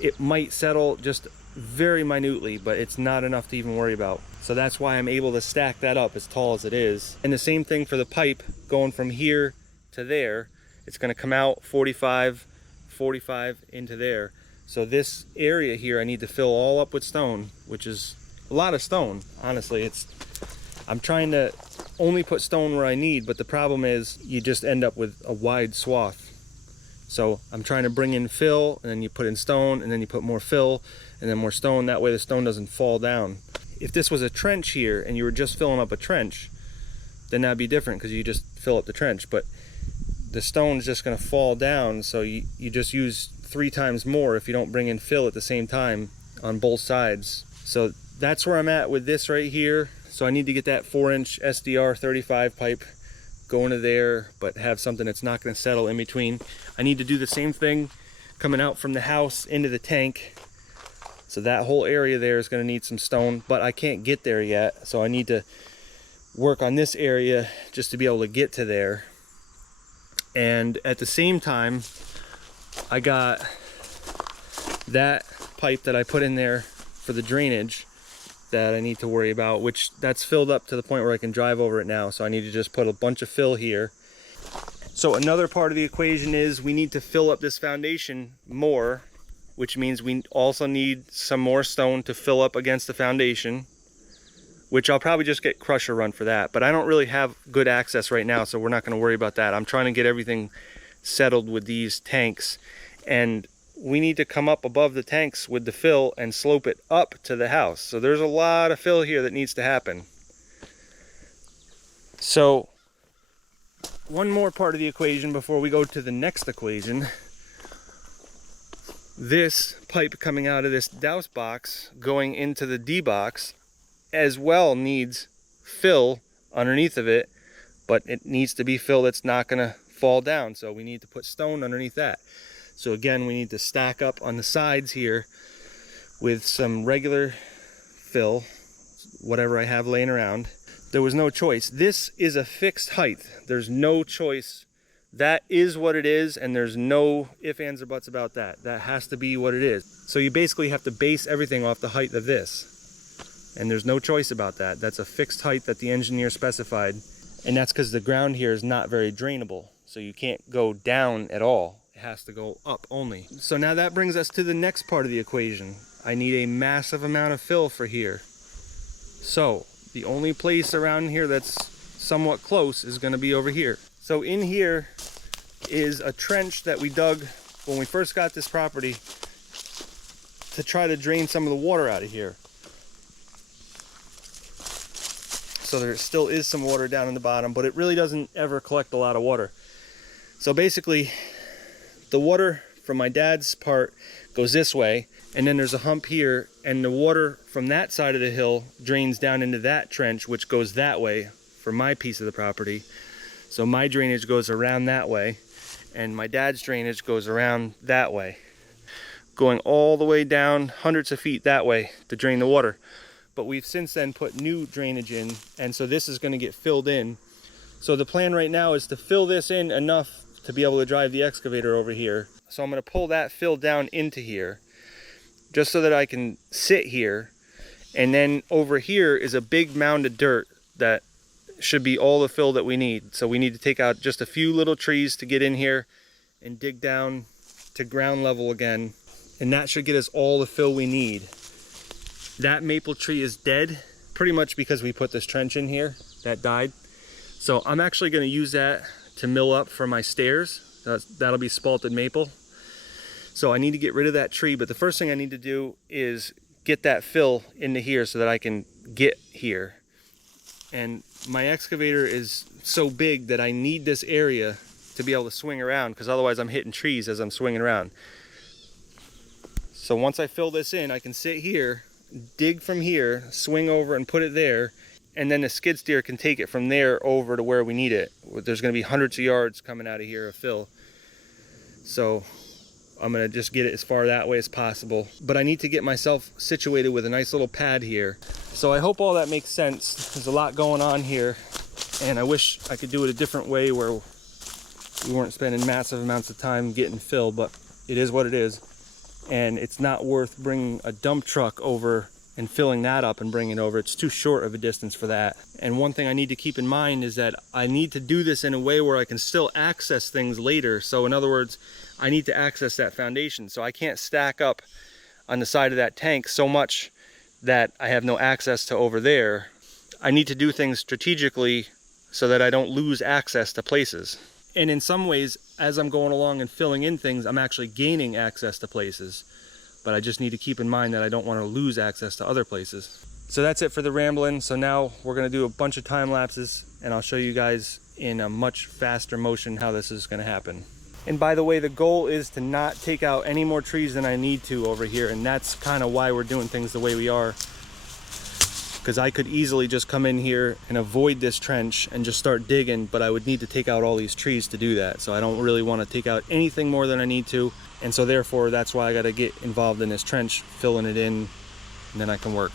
it might settle just very minutely, but it's not enough to even worry about. So that's why I'm able to stack that up as tall as it is. And the same thing for the pipe going from here to there. It's going to come out 45 into there. So this area here I need to fill all up with stone, which is a lot of stone. Honestly, I'm trying to only put stone where I need, but the problem is you just end up with a wide swath. So I'm trying to bring in fill, and then you put in stone, and then you put more fill, and then more stone. That way the stone doesn't fall down. If this was a trench here and you were just filling up a trench, then that'd be different because you just fill up the trench. But the stone's just going to fall down, so you just use 3 times more if you don't bring in fill at the same time on both sides. So that's where I'm at with this right here. So I need to get that 4-inch SDR 35 pipe going to there, but have something that's not going to settle in between. I need to do the same thing coming out from the house into the tank. So that whole area there is going to need some stone, but I can't get there yet. So I need to work on this area just to be able to get to there. And at the same time, I got that pipe that I put in there for the drainage that I need to worry about, which that's filled up to the point where I can drive over it now. So I need to just put a bunch of fill here. So another part of the equation is we need to fill up this foundation more, which means we also need some more stone to fill up against the foundation, which I'll probably just get crusher run for that. But I don't really have good access right now, so we're not going to worry about that. I'm trying to get everything settled with these tanks, and we need to come up above the tanks with the fill and slope it up to the house. So there's a lot of fill here that needs to happen. So one more part of the equation before we go to the next equation. This pipe coming out of this douse box going into the D box as well needs fill underneath of it, but it needs to be fill that's not going to fall down. So we need to put stone underneath that. So again, we need to stack up on the sides here with some regular fill, whatever I have laying around. There was no choice. This is a fixed height. There's no choice. That is what it is, and there's no ifs, ands, or buts about that. That has to be what it is. So you basically have to base everything off the height of this. And there's no choice about that. That's a fixed height that the engineer specified. And that's because the ground here is not very drainable. So you can't go down at all. It has to go up only. So now that brings us to the next part of the equation. I need a massive amount of fill for here. So the only place around here that's somewhat close is going to be over here. So in here is a trench that we dug when we first got this property to try to drain some of the water out of here. So there still is some water down in the bottom, but it really doesn't ever collect a lot of water. So basically, the water from my dad's part goes this way, and then there's a hump here, and the water from that side of the hill drains down into that trench, which goes that way for my piece of the property. So my drainage goes around that way, and my dad's drainage goes around that way, going all the way down hundreds of feet that way to drain the water. But we've since then put new drainage in, and so this is going to get filled in. So the plan right now is to fill this in enough to be able to drive the excavator over here. So I'm going to pull that fill down into here just so that I can sit here, and then over here is a big mound of dirt that should be all the fill that we need. So we need to take out just a few little trees to get in here and dig down to ground level again. and that should get us all the fill we need. That maple tree is dead, pretty much because we put this trench in here that died. So I'm actually going to use that to mill up for my stairs. That'll be spalted maple. So I need to get rid of that tree, but the first thing I need to do is get that fill into here so that I can get here. And my excavator is so big that I need this area to be able to swing around, because otherwise I'm hitting trees as I'm swinging around. So once I fill this in, I can sit here, dig from here, swing over and put it there, and then the skid steer can take it from there over to where we need it. There's going to be hundreds of yards coming out of here of fill. So I'm going to just get it as far that way as possible. But I need to get myself situated with a nice little pad here. So I hope all that makes sense. There's a lot going on here, and I wish I could do it a different way where we weren't spending massive amounts of time getting fill, but it is what it is. And it's not worth bringing a dump truck over and filling that up and bringing it over. It's too short of a distance for that. And one thing I need to keep in mind is that I need to do this in a way where I can still access things later. So in other words, I need to access that foundation. So I can't stack up on the side of that tank so much that I have no access to over there. I need to do things strategically so that I don't lose access to places. And in some ways, as I'm going along and filling in things, I'm actually gaining access to places. But I just need to keep in mind that I don't want to lose access to other places. So that's it for the rambling. So now we're going to do a bunch of time lapses, and I'll show you guys in a much faster motion how this is going to happen. And by the way, the goal is to not take out any more trees than I need to over here, and that's kind of why we're doing things the way we are. Because I could easily just come in here and avoid this trench and just start digging, but I would need to take out all these trees to do that. So I don't really want to take out anything more than I need to. And so therefore, that's why I got to get involved in this trench, filling it in, and then I can work.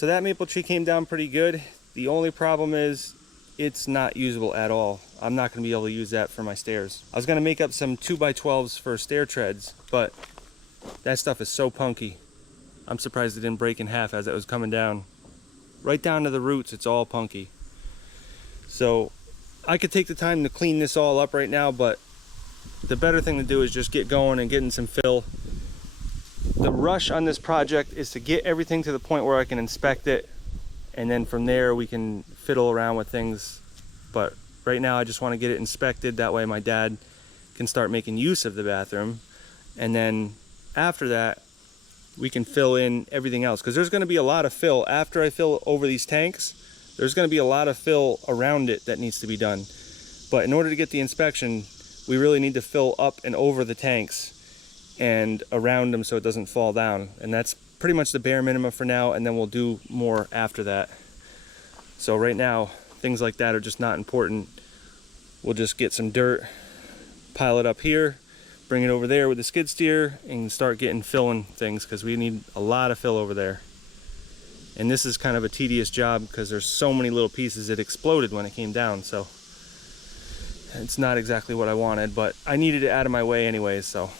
So that maple tree came down pretty good. The only problem is it's not usable at all. I'm not going to be able to use that for my stairs. I was going to make up some 2x12s for stair treads, but that stuff is so punky. I'm surprised it didn't break in half as it was coming down. Right down to the roots, it's all punky. So I could take the time to clean this all up right now, but the better thing to do is just get going and getting some fill. The rush on this project is to get everything to the point where I can inspect it, and then from there we can fiddle around with things. But right now I just want to get it inspected, that way my dad can start making use of the bathroom, and then after that we can fill in everything else, because there's going to be a lot of fill after I fill over these tanks. There's going to be a lot of fill around it that needs to be done, but in order to get the inspection we really need to fill up and over the tanks and around them so it doesn't fall down, and that's pretty much the bare minimum for now, and then we'll do more after that. So right now things like that are just not important. We'll just get some dirt, pile it up here, bring it over there with the skid steer, and start getting filling things, because we need a lot of fill over there. And this is kind of a tedious job because there's so many little pieces. It exploded when it came down, so it's not exactly what I wanted, but I needed it out of my way anyways, so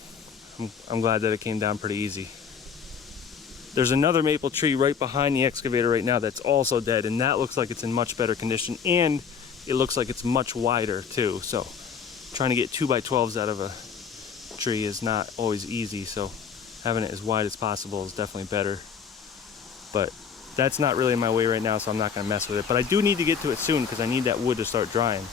I'm glad that it came down pretty easy. There's another maple tree right behind the excavator right now that's also dead, and that looks like it's in much better condition, and it looks like it's much wider too. So trying to get 2x12s out of a tree is not always easy, so having it as wide as possible is definitely better. But that's not really in my way right now, so I'm not going to mess with it. But I do need to get to it soon because I need that wood to start drying.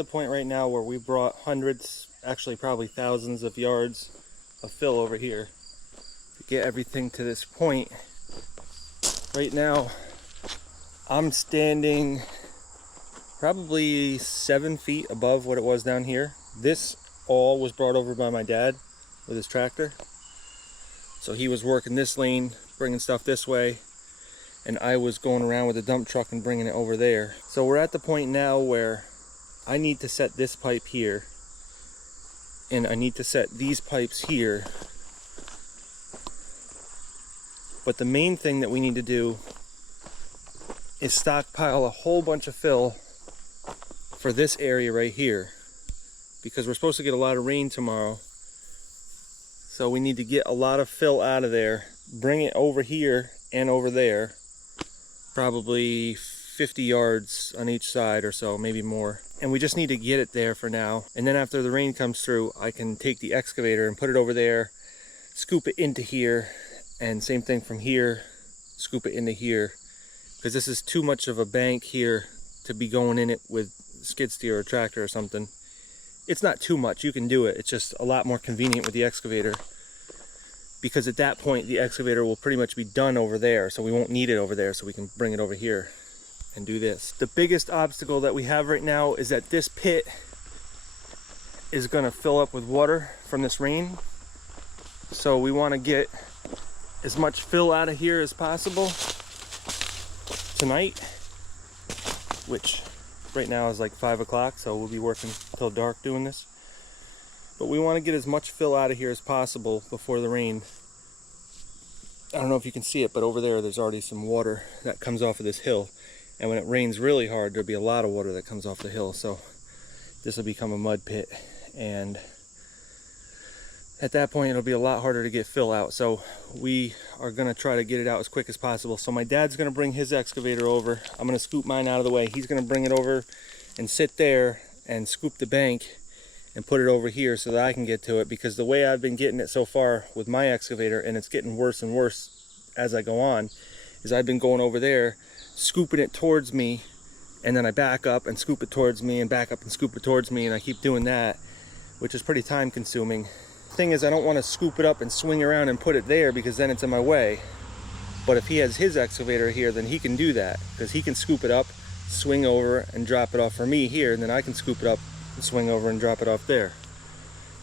the point right now where we brought hundreds, actually probably thousands of yards of fill over here to get everything to this point. Right now, I'm standing probably 7 feet above what it was down here. This all was brought over by my dad with his tractor. So he was working this lane, bringing stuff this way, and I was going around with a dump truck and bringing it over there. So we're at the point now where I need to set this pipe here, and I need to set these pipes here. But the main thing that we need to do is stockpile a whole bunch of fill for this area right here, because we're supposed to get a lot of rain tomorrow. So we need to get a lot of fill out of there, bring it over here and over there, probably 50 yards on each side or so, maybe more. And we just need to get it there for now. And then after the rain comes through, I can take the excavator and put it over there, scoop it into here, and same thing from here, scoop it into here, because this is too much of a bank here to be going in it with skid steer or tractor or something. It's not too much, you can do it. It's just a lot more convenient with the excavator, because at that point the excavator will pretty much be done over there, so we won't need it over there, so we can bring it over here and do this. The biggest obstacle that we have right now is that this pit is going to fill up with water from this rain. So we want to get as much fill out of here as possible tonight, which right now is like 5 o'clock, so we'll be working till dark doing this. But we want to get as much fill out of here as possible before the rain. I don't know if you can see it, but over there's already some water that comes off of this hill. And when it rains really hard, there'll be a lot of water that comes off the hill. So this will become a mud pit. And at that point, it'll be a lot harder to get fill out. So we are going to try to get it out as quick as possible. So my dad's going to bring his excavator over. I'm going to scoop mine out of the way. He's going to bring it over and sit there and scoop the bank and put it over here so that I can get to it, because the way I've been getting it so far with my excavator, and it's getting worse and worse as I go on, is I've been going over there, scooping it towards me, and then I back up and scoop it towards me and back up and scoop it towards me, and I keep doing that, which is pretty time consuming. The thing is, I don't want to scoop it up and swing around and put it there, because then it's in my way. But if he has his excavator here, then he can do that, because he can scoop it up, swing over and drop it off for me here, and then I can scoop it up and swing over and drop it off there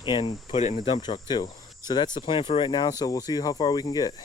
and put it in the dump truck too. So that's the plan for right now, so we'll see how far we can get.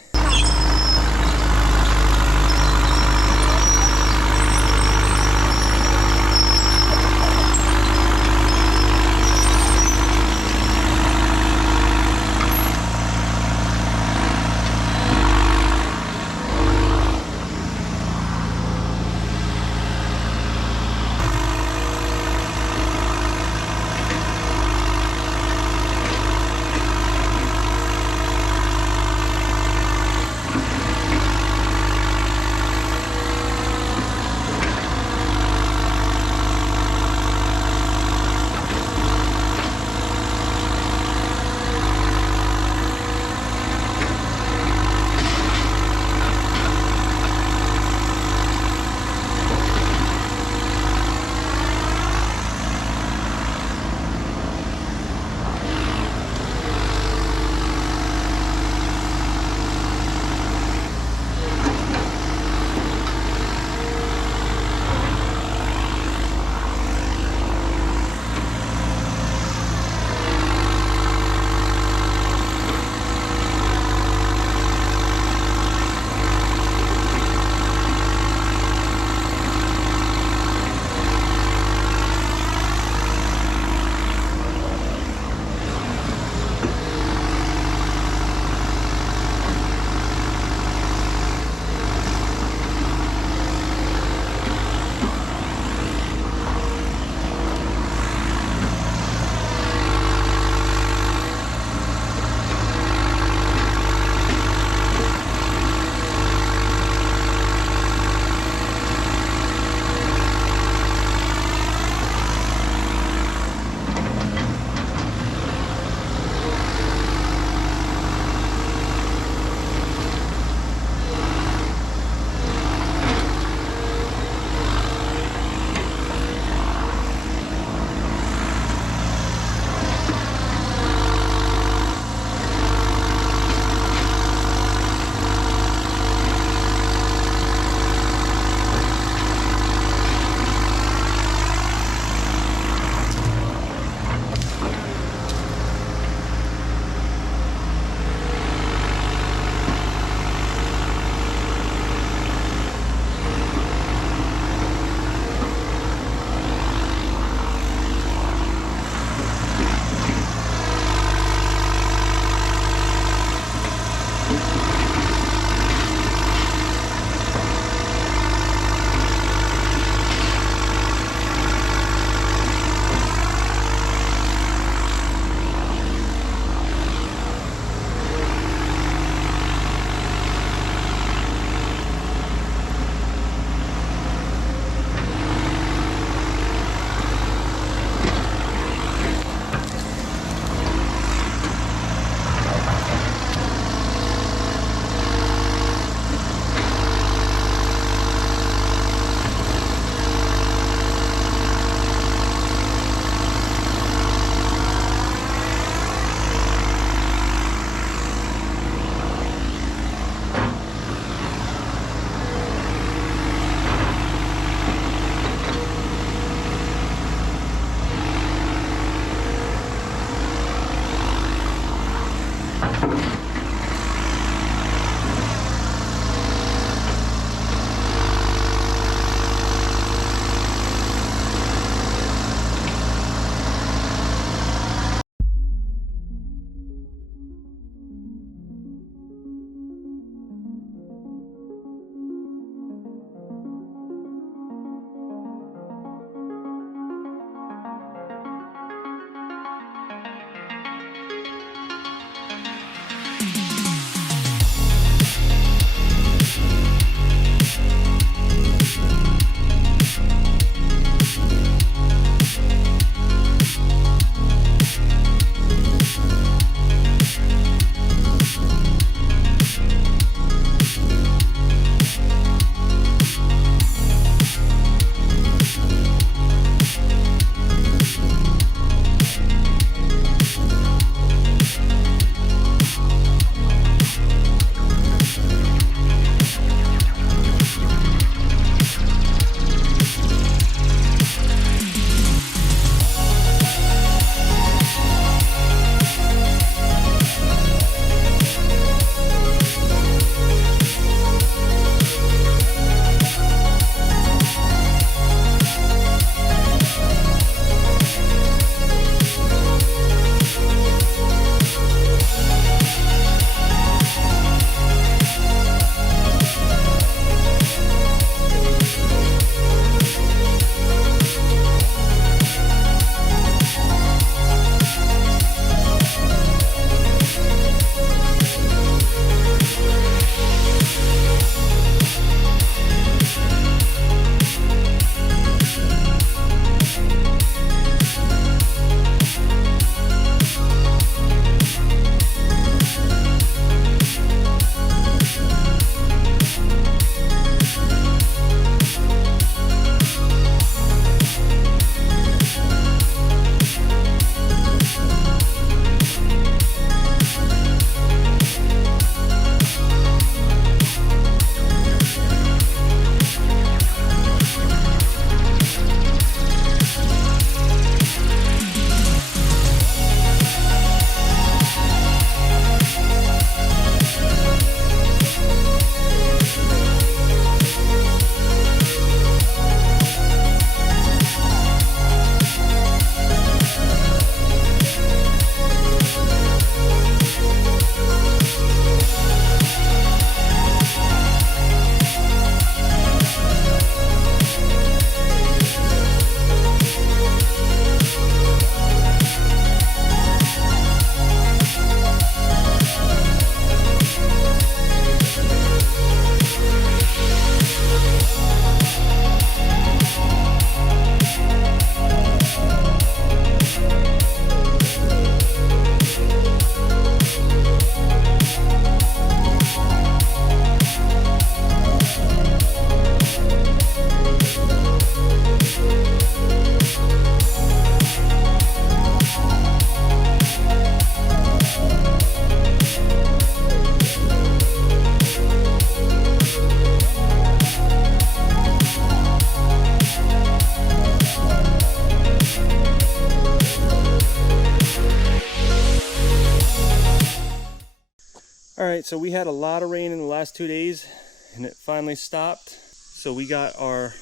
All right, so we had a lot of rain in the last 2 days and it finally stopped. So we got our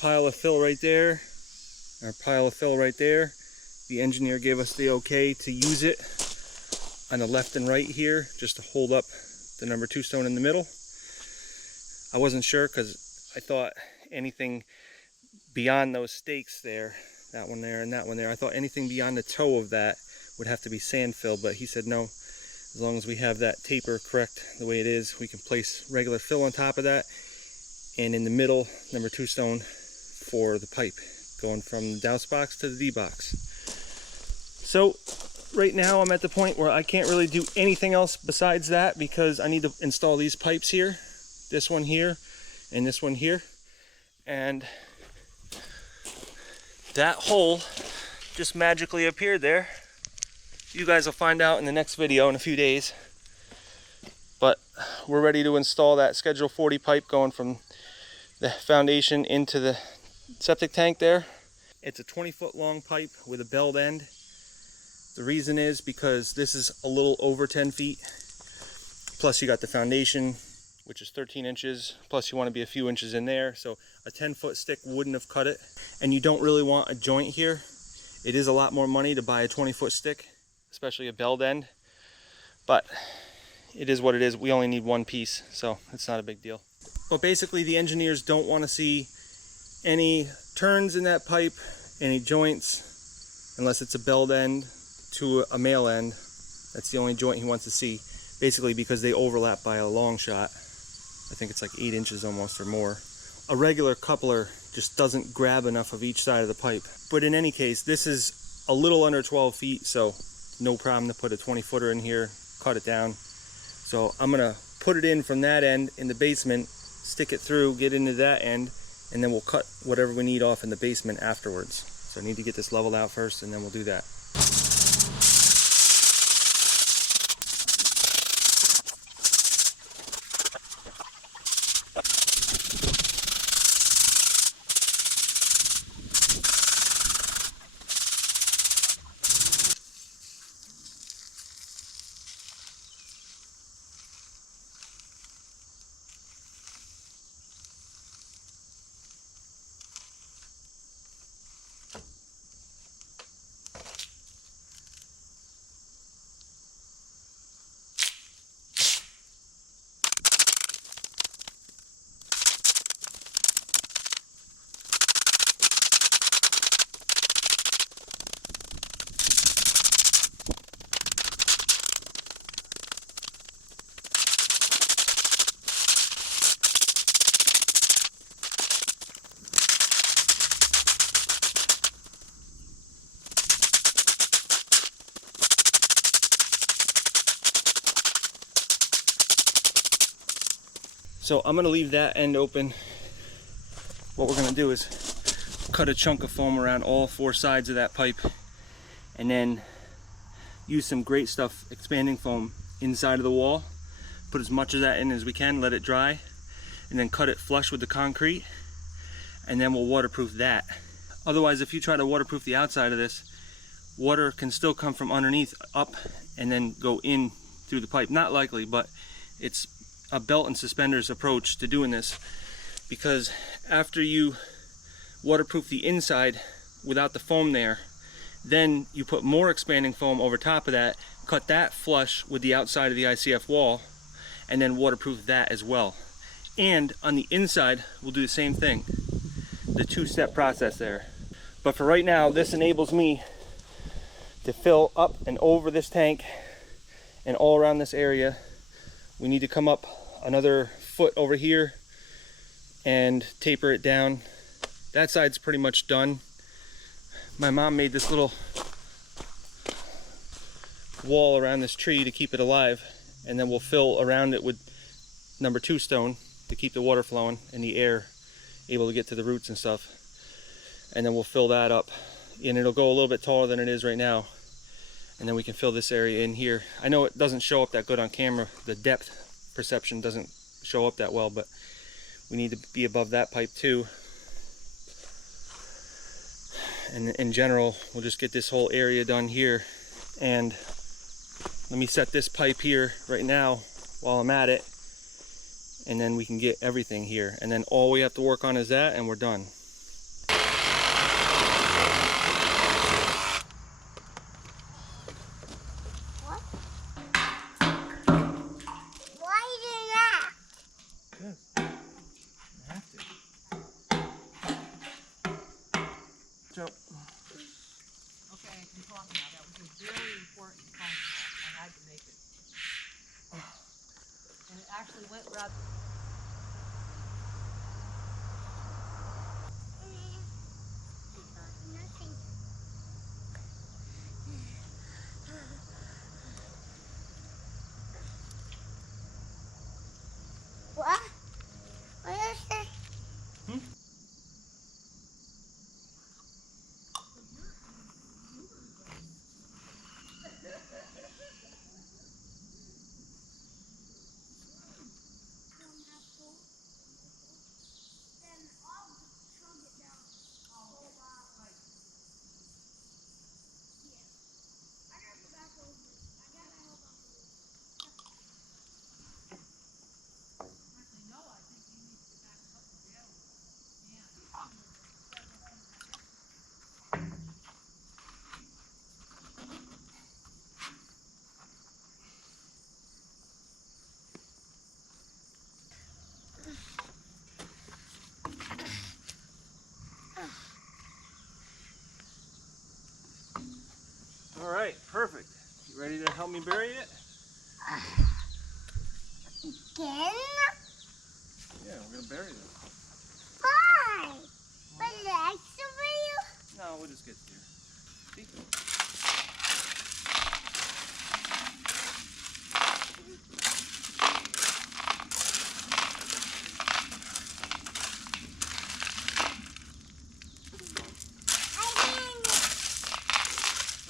pile of fill right there, The engineer gave us the okay to use it on the left and right here, just to hold up the number 2 stone in the middle. I wasn't sure because I thought anything beyond those stakes there, that one there and that one there, I thought anything beyond the toe of that would have to be sand fill, but he said no. As long as we have that taper correct the way it is, we can place regular fill on top of that, and in the middle, number 2 stone for the pipe, going from the douse box to the D box. So right now I'm at the point where I can't really do anything else besides that, because I need to install these pipes here, this one here, and this one here, and that hole just magically appeared there. You guys will find out in the next video in a few days. But we're ready to install that Schedule 40 pipe going from the foundation into the septic tank there. It's a 20-foot long pipe with a belled end. The reason is because this is a little over 10 feet. Plus you got the foundation, which is 13 inches. Plus you want to be a few inches in there. So a 10-foot stick wouldn't have cut it. And you don't really want a joint here. It is a lot more money to buy a 20-foot stick, especially a belled end, but it is what it is. We only need one piece, so it's not a big deal. But basically the engineers don't want to see any turns in that pipe, any joints, unless it's a belled end to a male end. That's the only joint he wants to see, basically because they overlap by a long shot. I think it's like 8 inches almost or more. A regular coupler just doesn't grab enough of each side of the pipe. But in any case, this is a little under 12 feet, so no problem to put a 20-footer in here, cut it down. So I'm gonna put it in from that end in the basement, stick it through, get into that end, and then we'll cut whatever we need off in the basement afterwards. So I need to get this leveled out first, and then we'll do that. So I'm gonna leave that end open. What we're gonna do is cut a chunk of foam around all 4 sides of that pipe, and then use some great stuff, expanding foam inside of the wall. Put as much of that in as we can, let it dry, and then cut it flush with the concrete, and then we'll waterproof that. Otherwise, if you try to waterproof the outside of this, water can still come from underneath up and then go in through the pipe. Not likely, but it's a belt and suspenders approach to doing this, because after you waterproof the inside without the foam there, then you put more expanding foam over top of that, cut that flush with the outside of the ICF wall, and then waterproof that as well. And on the inside, we'll do the same thing, the 2-step process there. But for right now, this enables me to fill up and over this tank and all around this area. We need to come up another foot over here and taper it down. That side's pretty much done. My mom made this little wall around this tree to keep it alive, and then we'll fill around it with number 2 stone to keep the water flowing and the air able to get to the roots and stuff. And then we'll fill that up, and it'll go a little bit taller than it is right now, and then we can fill this area in here. I know it doesn't show up that good on camera, the depth perception doesn't show up that well, but we need to be above that pipe too. And in general, we'll just get this whole area done here. And let me set this pipe here right now while I'm at it, and then we can get everything here. And then all we have to work on is that, and we're done. What? Why do that? Yes, you have to. Jump. Okay, I can talk now. That was a very important phone call. I had to make it. And it actually went rather. Nothing. What? What is that? All right, perfect. You ready to help me bury it? Again? Yeah, we're gonna bury this. Why? Relax over you. No, we'll just get there. See?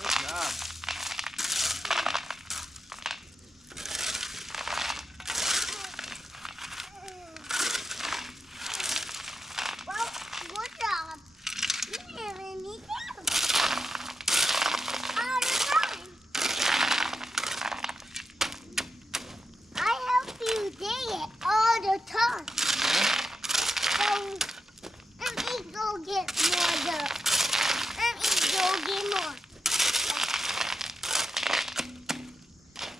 Good job. Well, good job. You never need help. All the time. I help you dig it all the time. So, let me go get more dirt. Let me go get more.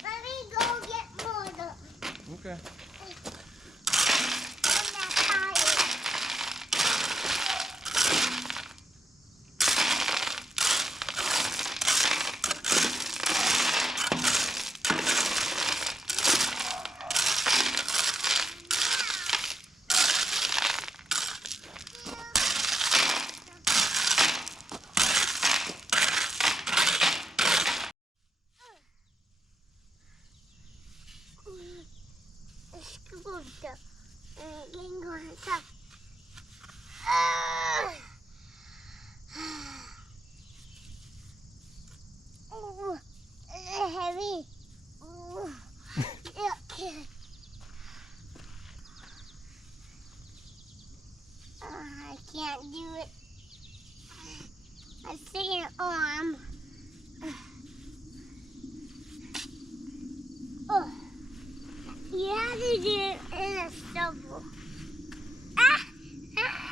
Let me go get more dirt. Okay. I'm not tired. Oh, it's heavy. Oh, yuck. I can't do it. I see an arm. Oh, you have to do it in a shovel. Ah! Ah!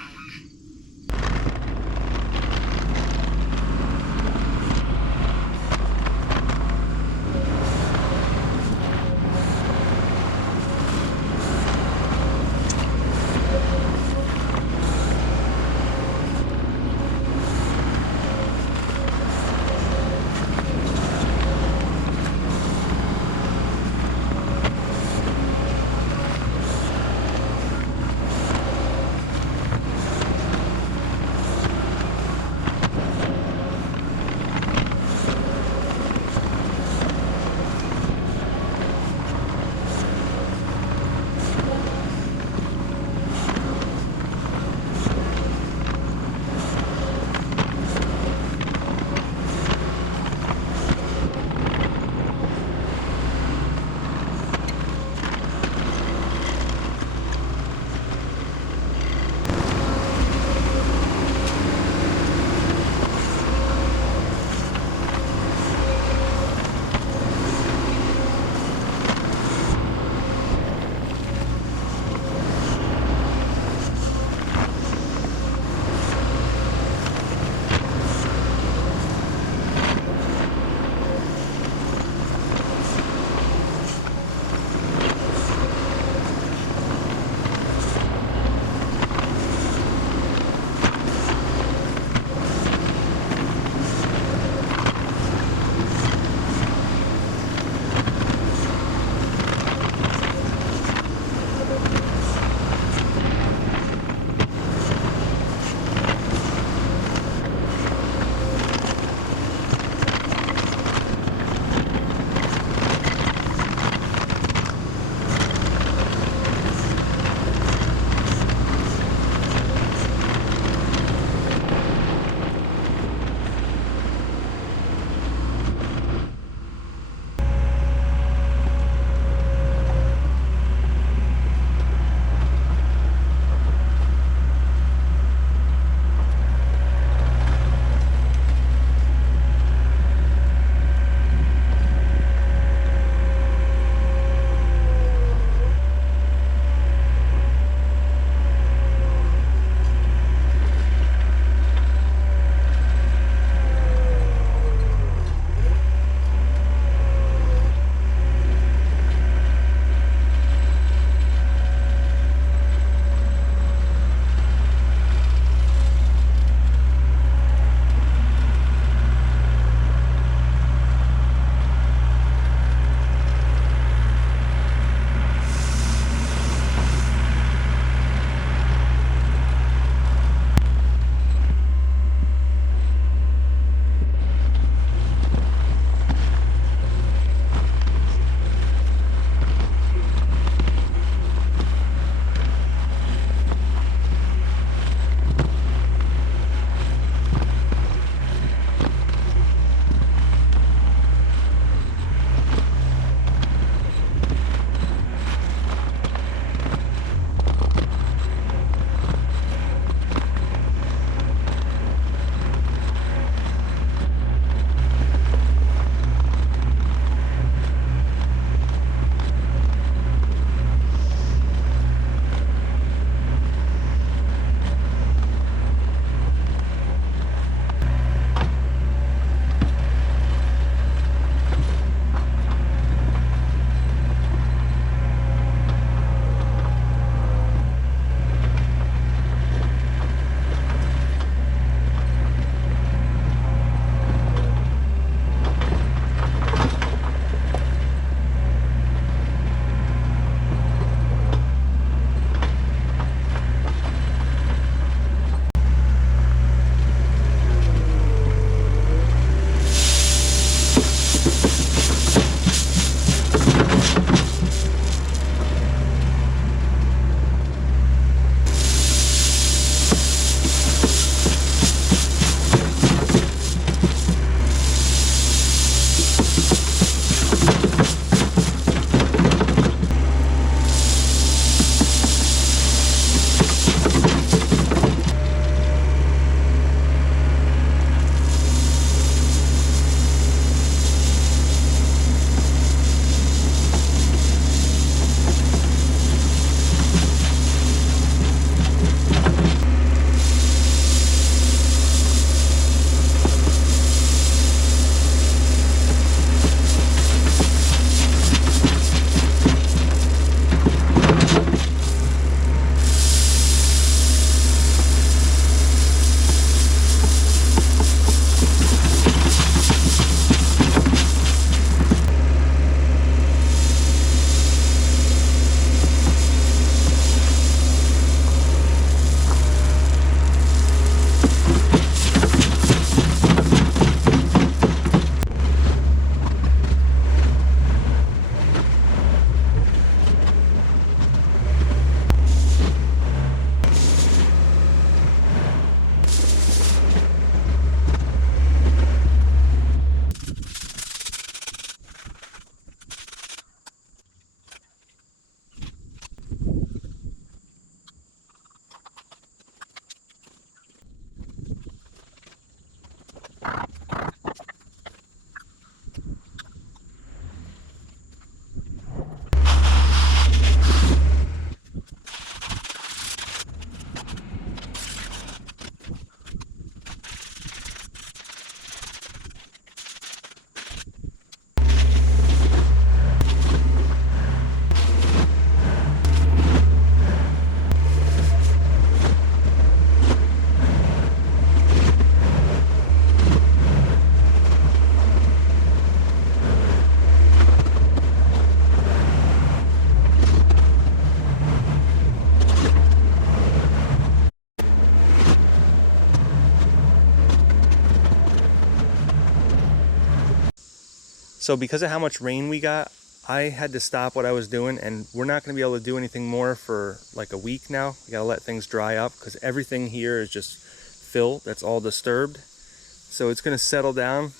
So because of how much rain we got, I had to stop what I was doing, and we're not going to be able to do anything more for like a week now. We got to let things dry up because everything here is just fill that's all disturbed. So it's going to settle down,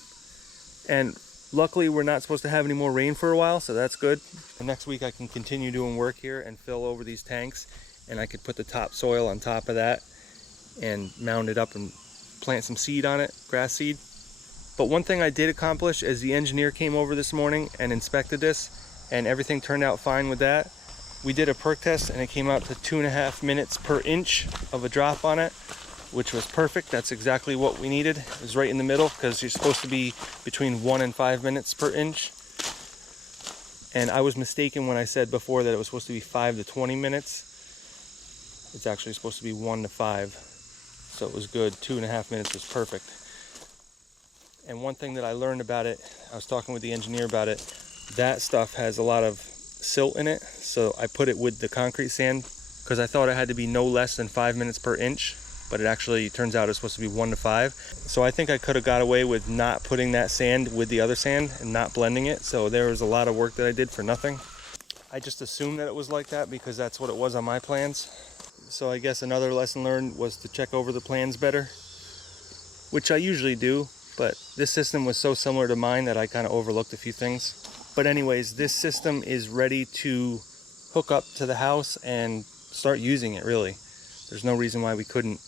and luckily we're not supposed to have any more rain for a while, so that's good. And next week I can continue doing work here and fill over these tanks, and I could put the topsoil on top of that and mound it up and plant some seed on it, grass seed. But one thing I did accomplish is the engineer came over this morning and inspected this, and everything turned out fine with that. We did a perk test and it came out to 2.5 minutes per inch of a drop on it, which was perfect. That's exactly what we needed. It was right in the middle because you're supposed to be between 1 and 5 minutes per inch. And I was mistaken when I said before that it was supposed to be 5 to 20 minutes. It's actually supposed to be 1 to 5. So it was good. 2.5 minutes was perfect. And one thing that I learned about it, I was talking with the engineer about it, that stuff has a lot of silt in it. So I put it with the concrete sand because I thought it had to be no less than 5 minutes per inch, but it actually turns out it's supposed to be 1 to 5. So I think I could have got away with not putting that sand with the other sand and not blending it. So there was a lot of work that I did for nothing. I just assumed that it was like that because that's what it was on my plans. So I guess another lesson learned was to check over the plans better, which I usually do. But this system was so similar to mine that I kind of overlooked a few things. But anyways, this system is ready to hook up to the house and start using it, really. There's no reason why we couldn't.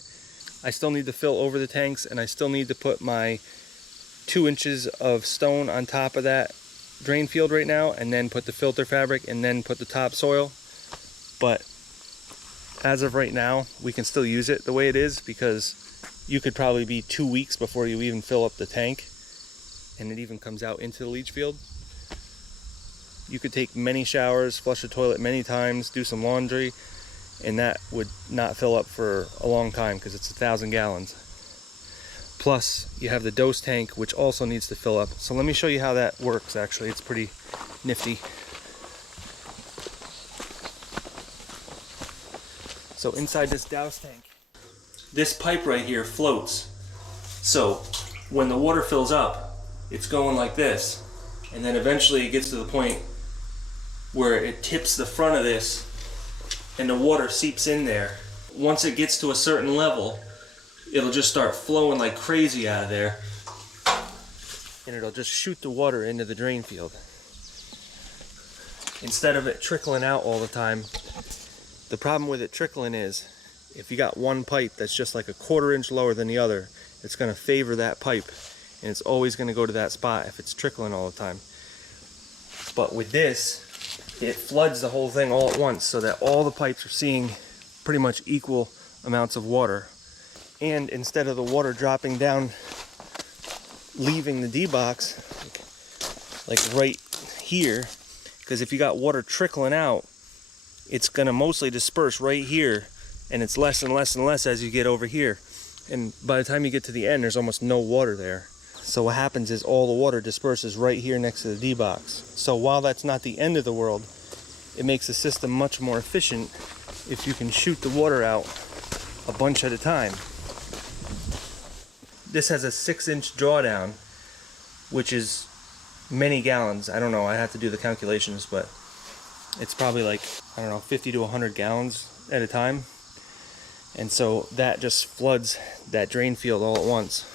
I still need to fill over the tanks, and I still need to put my 2 inches of stone on top of that drain field right now, and then put the filter fabric, and then put the topsoil. But as of right now, we can still use it the way it is, because you could probably be 2 weeks before you even fill up the tank and it even comes out into the leach field. You could take many showers, flush the toilet many times, do some laundry, and that would not fill up for a long time because it's 1,000 gallons. Plus you have the dose tank, which also needs to fill up. So let me show you how that works. Actually, it's pretty nifty. So inside this douse tank, this pipe right here floats. So when the water fills up, it's going like this, and then eventually it gets to the point where it tips the front of this and the water seeps in there. Once it gets to a certain level, it'll just start flowing like crazy out of there, and it'll just shoot the water into the drain field instead of it trickling out all the time. The problem with it trickling is, if you got one pipe that's just like a 1/4 inch lower than the other, it's going to favor that pipe, and it's always going to go to that spot if it's trickling all the time. But with this, it floods the whole thing all at once, so that all the pipes are seeing pretty much equal amounts of water. And instead of the water dropping down, leaving the D-box, like right here, because if you got water trickling out, it's going to mostly disperse right here, and it's less and less and less as you get over here. And by the time you get to the end, there's almost no water there. So what happens is all the water disperses right here next to the D-box. So while that's not the end of the world, it makes the system much more efficient if you can shoot the water out a bunch at a time. This has a 6-inch drawdown, which is many gallons. I don't know, I have to do the calculations, but it's probably like, I don't know, 50 to 100 gallons at a time. And so that just floods that drain field all at once,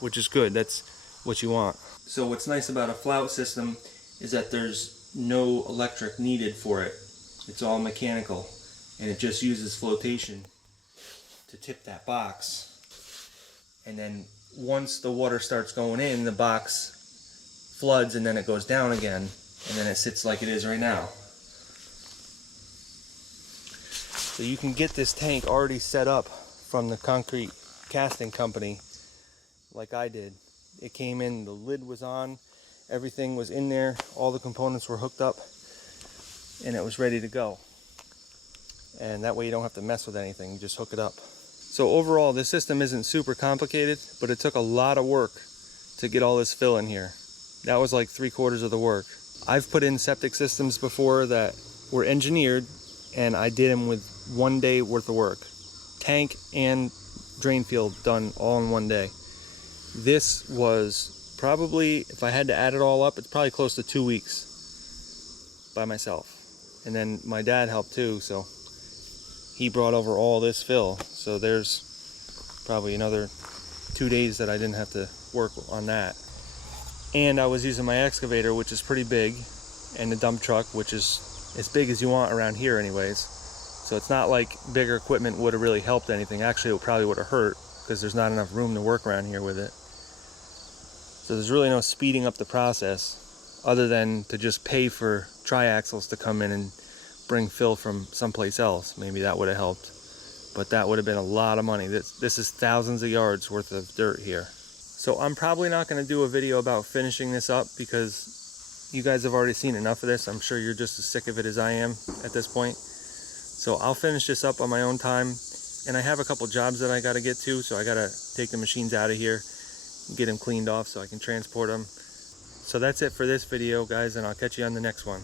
which is good. That's what you want. So what's nice about a flout system is that there's no electric needed for it. It's all mechanical, and it just uses flotation to tip that box. And then once the water starts going in, the box floods, and then it goes down again, and then it sits like it is right now. So you can get this tank already set up from the concrete casting company like I did. It came in, the lid was on, everything was in there, all the components were hooked up, and it was ready to go. And that way you don't have to mess with anything, you just hook it up. So overall, this system isn't super complicated, but it took a lot of work to get all this fill in here. That was like 3/4 of the work. I've put in septic systems before that were engineered, and I did them with 1 day worth of work. Tank and drain field done all in 1 day. This was probably, if I had to add it all up, it's probably close to 2 weeks by myself. And then my dad helped too, so he brought over all this fill. So there's probably another 2 days that I didn't have to work on that. And I was using my excavator, which is pretty big, and the dump truck, which is as big as you want around here anyways. So it's not like bigger equipment would have really helped anything. Actually, it probably would have hurt because there's not enough room to work around here with it. So there's really no speeding up the process other than to just pay for triaxles to come in and bring fill from someplace else. Maybe that would have helped, but that would have been a lot of money. This is thousands of yards worth of dirt here. So I'm probably not going to do a video about finishing this up because you guys have already seen enough of this. I'm sure you're just as sick of it as I am at this point. So I'll finish this up on my own time. And I have a couple jobs that I got to get to, so I got to take the machines out of here, get them cleaned off so I can transport them. So that's it for this video, guys, and I'll catch you on the next one.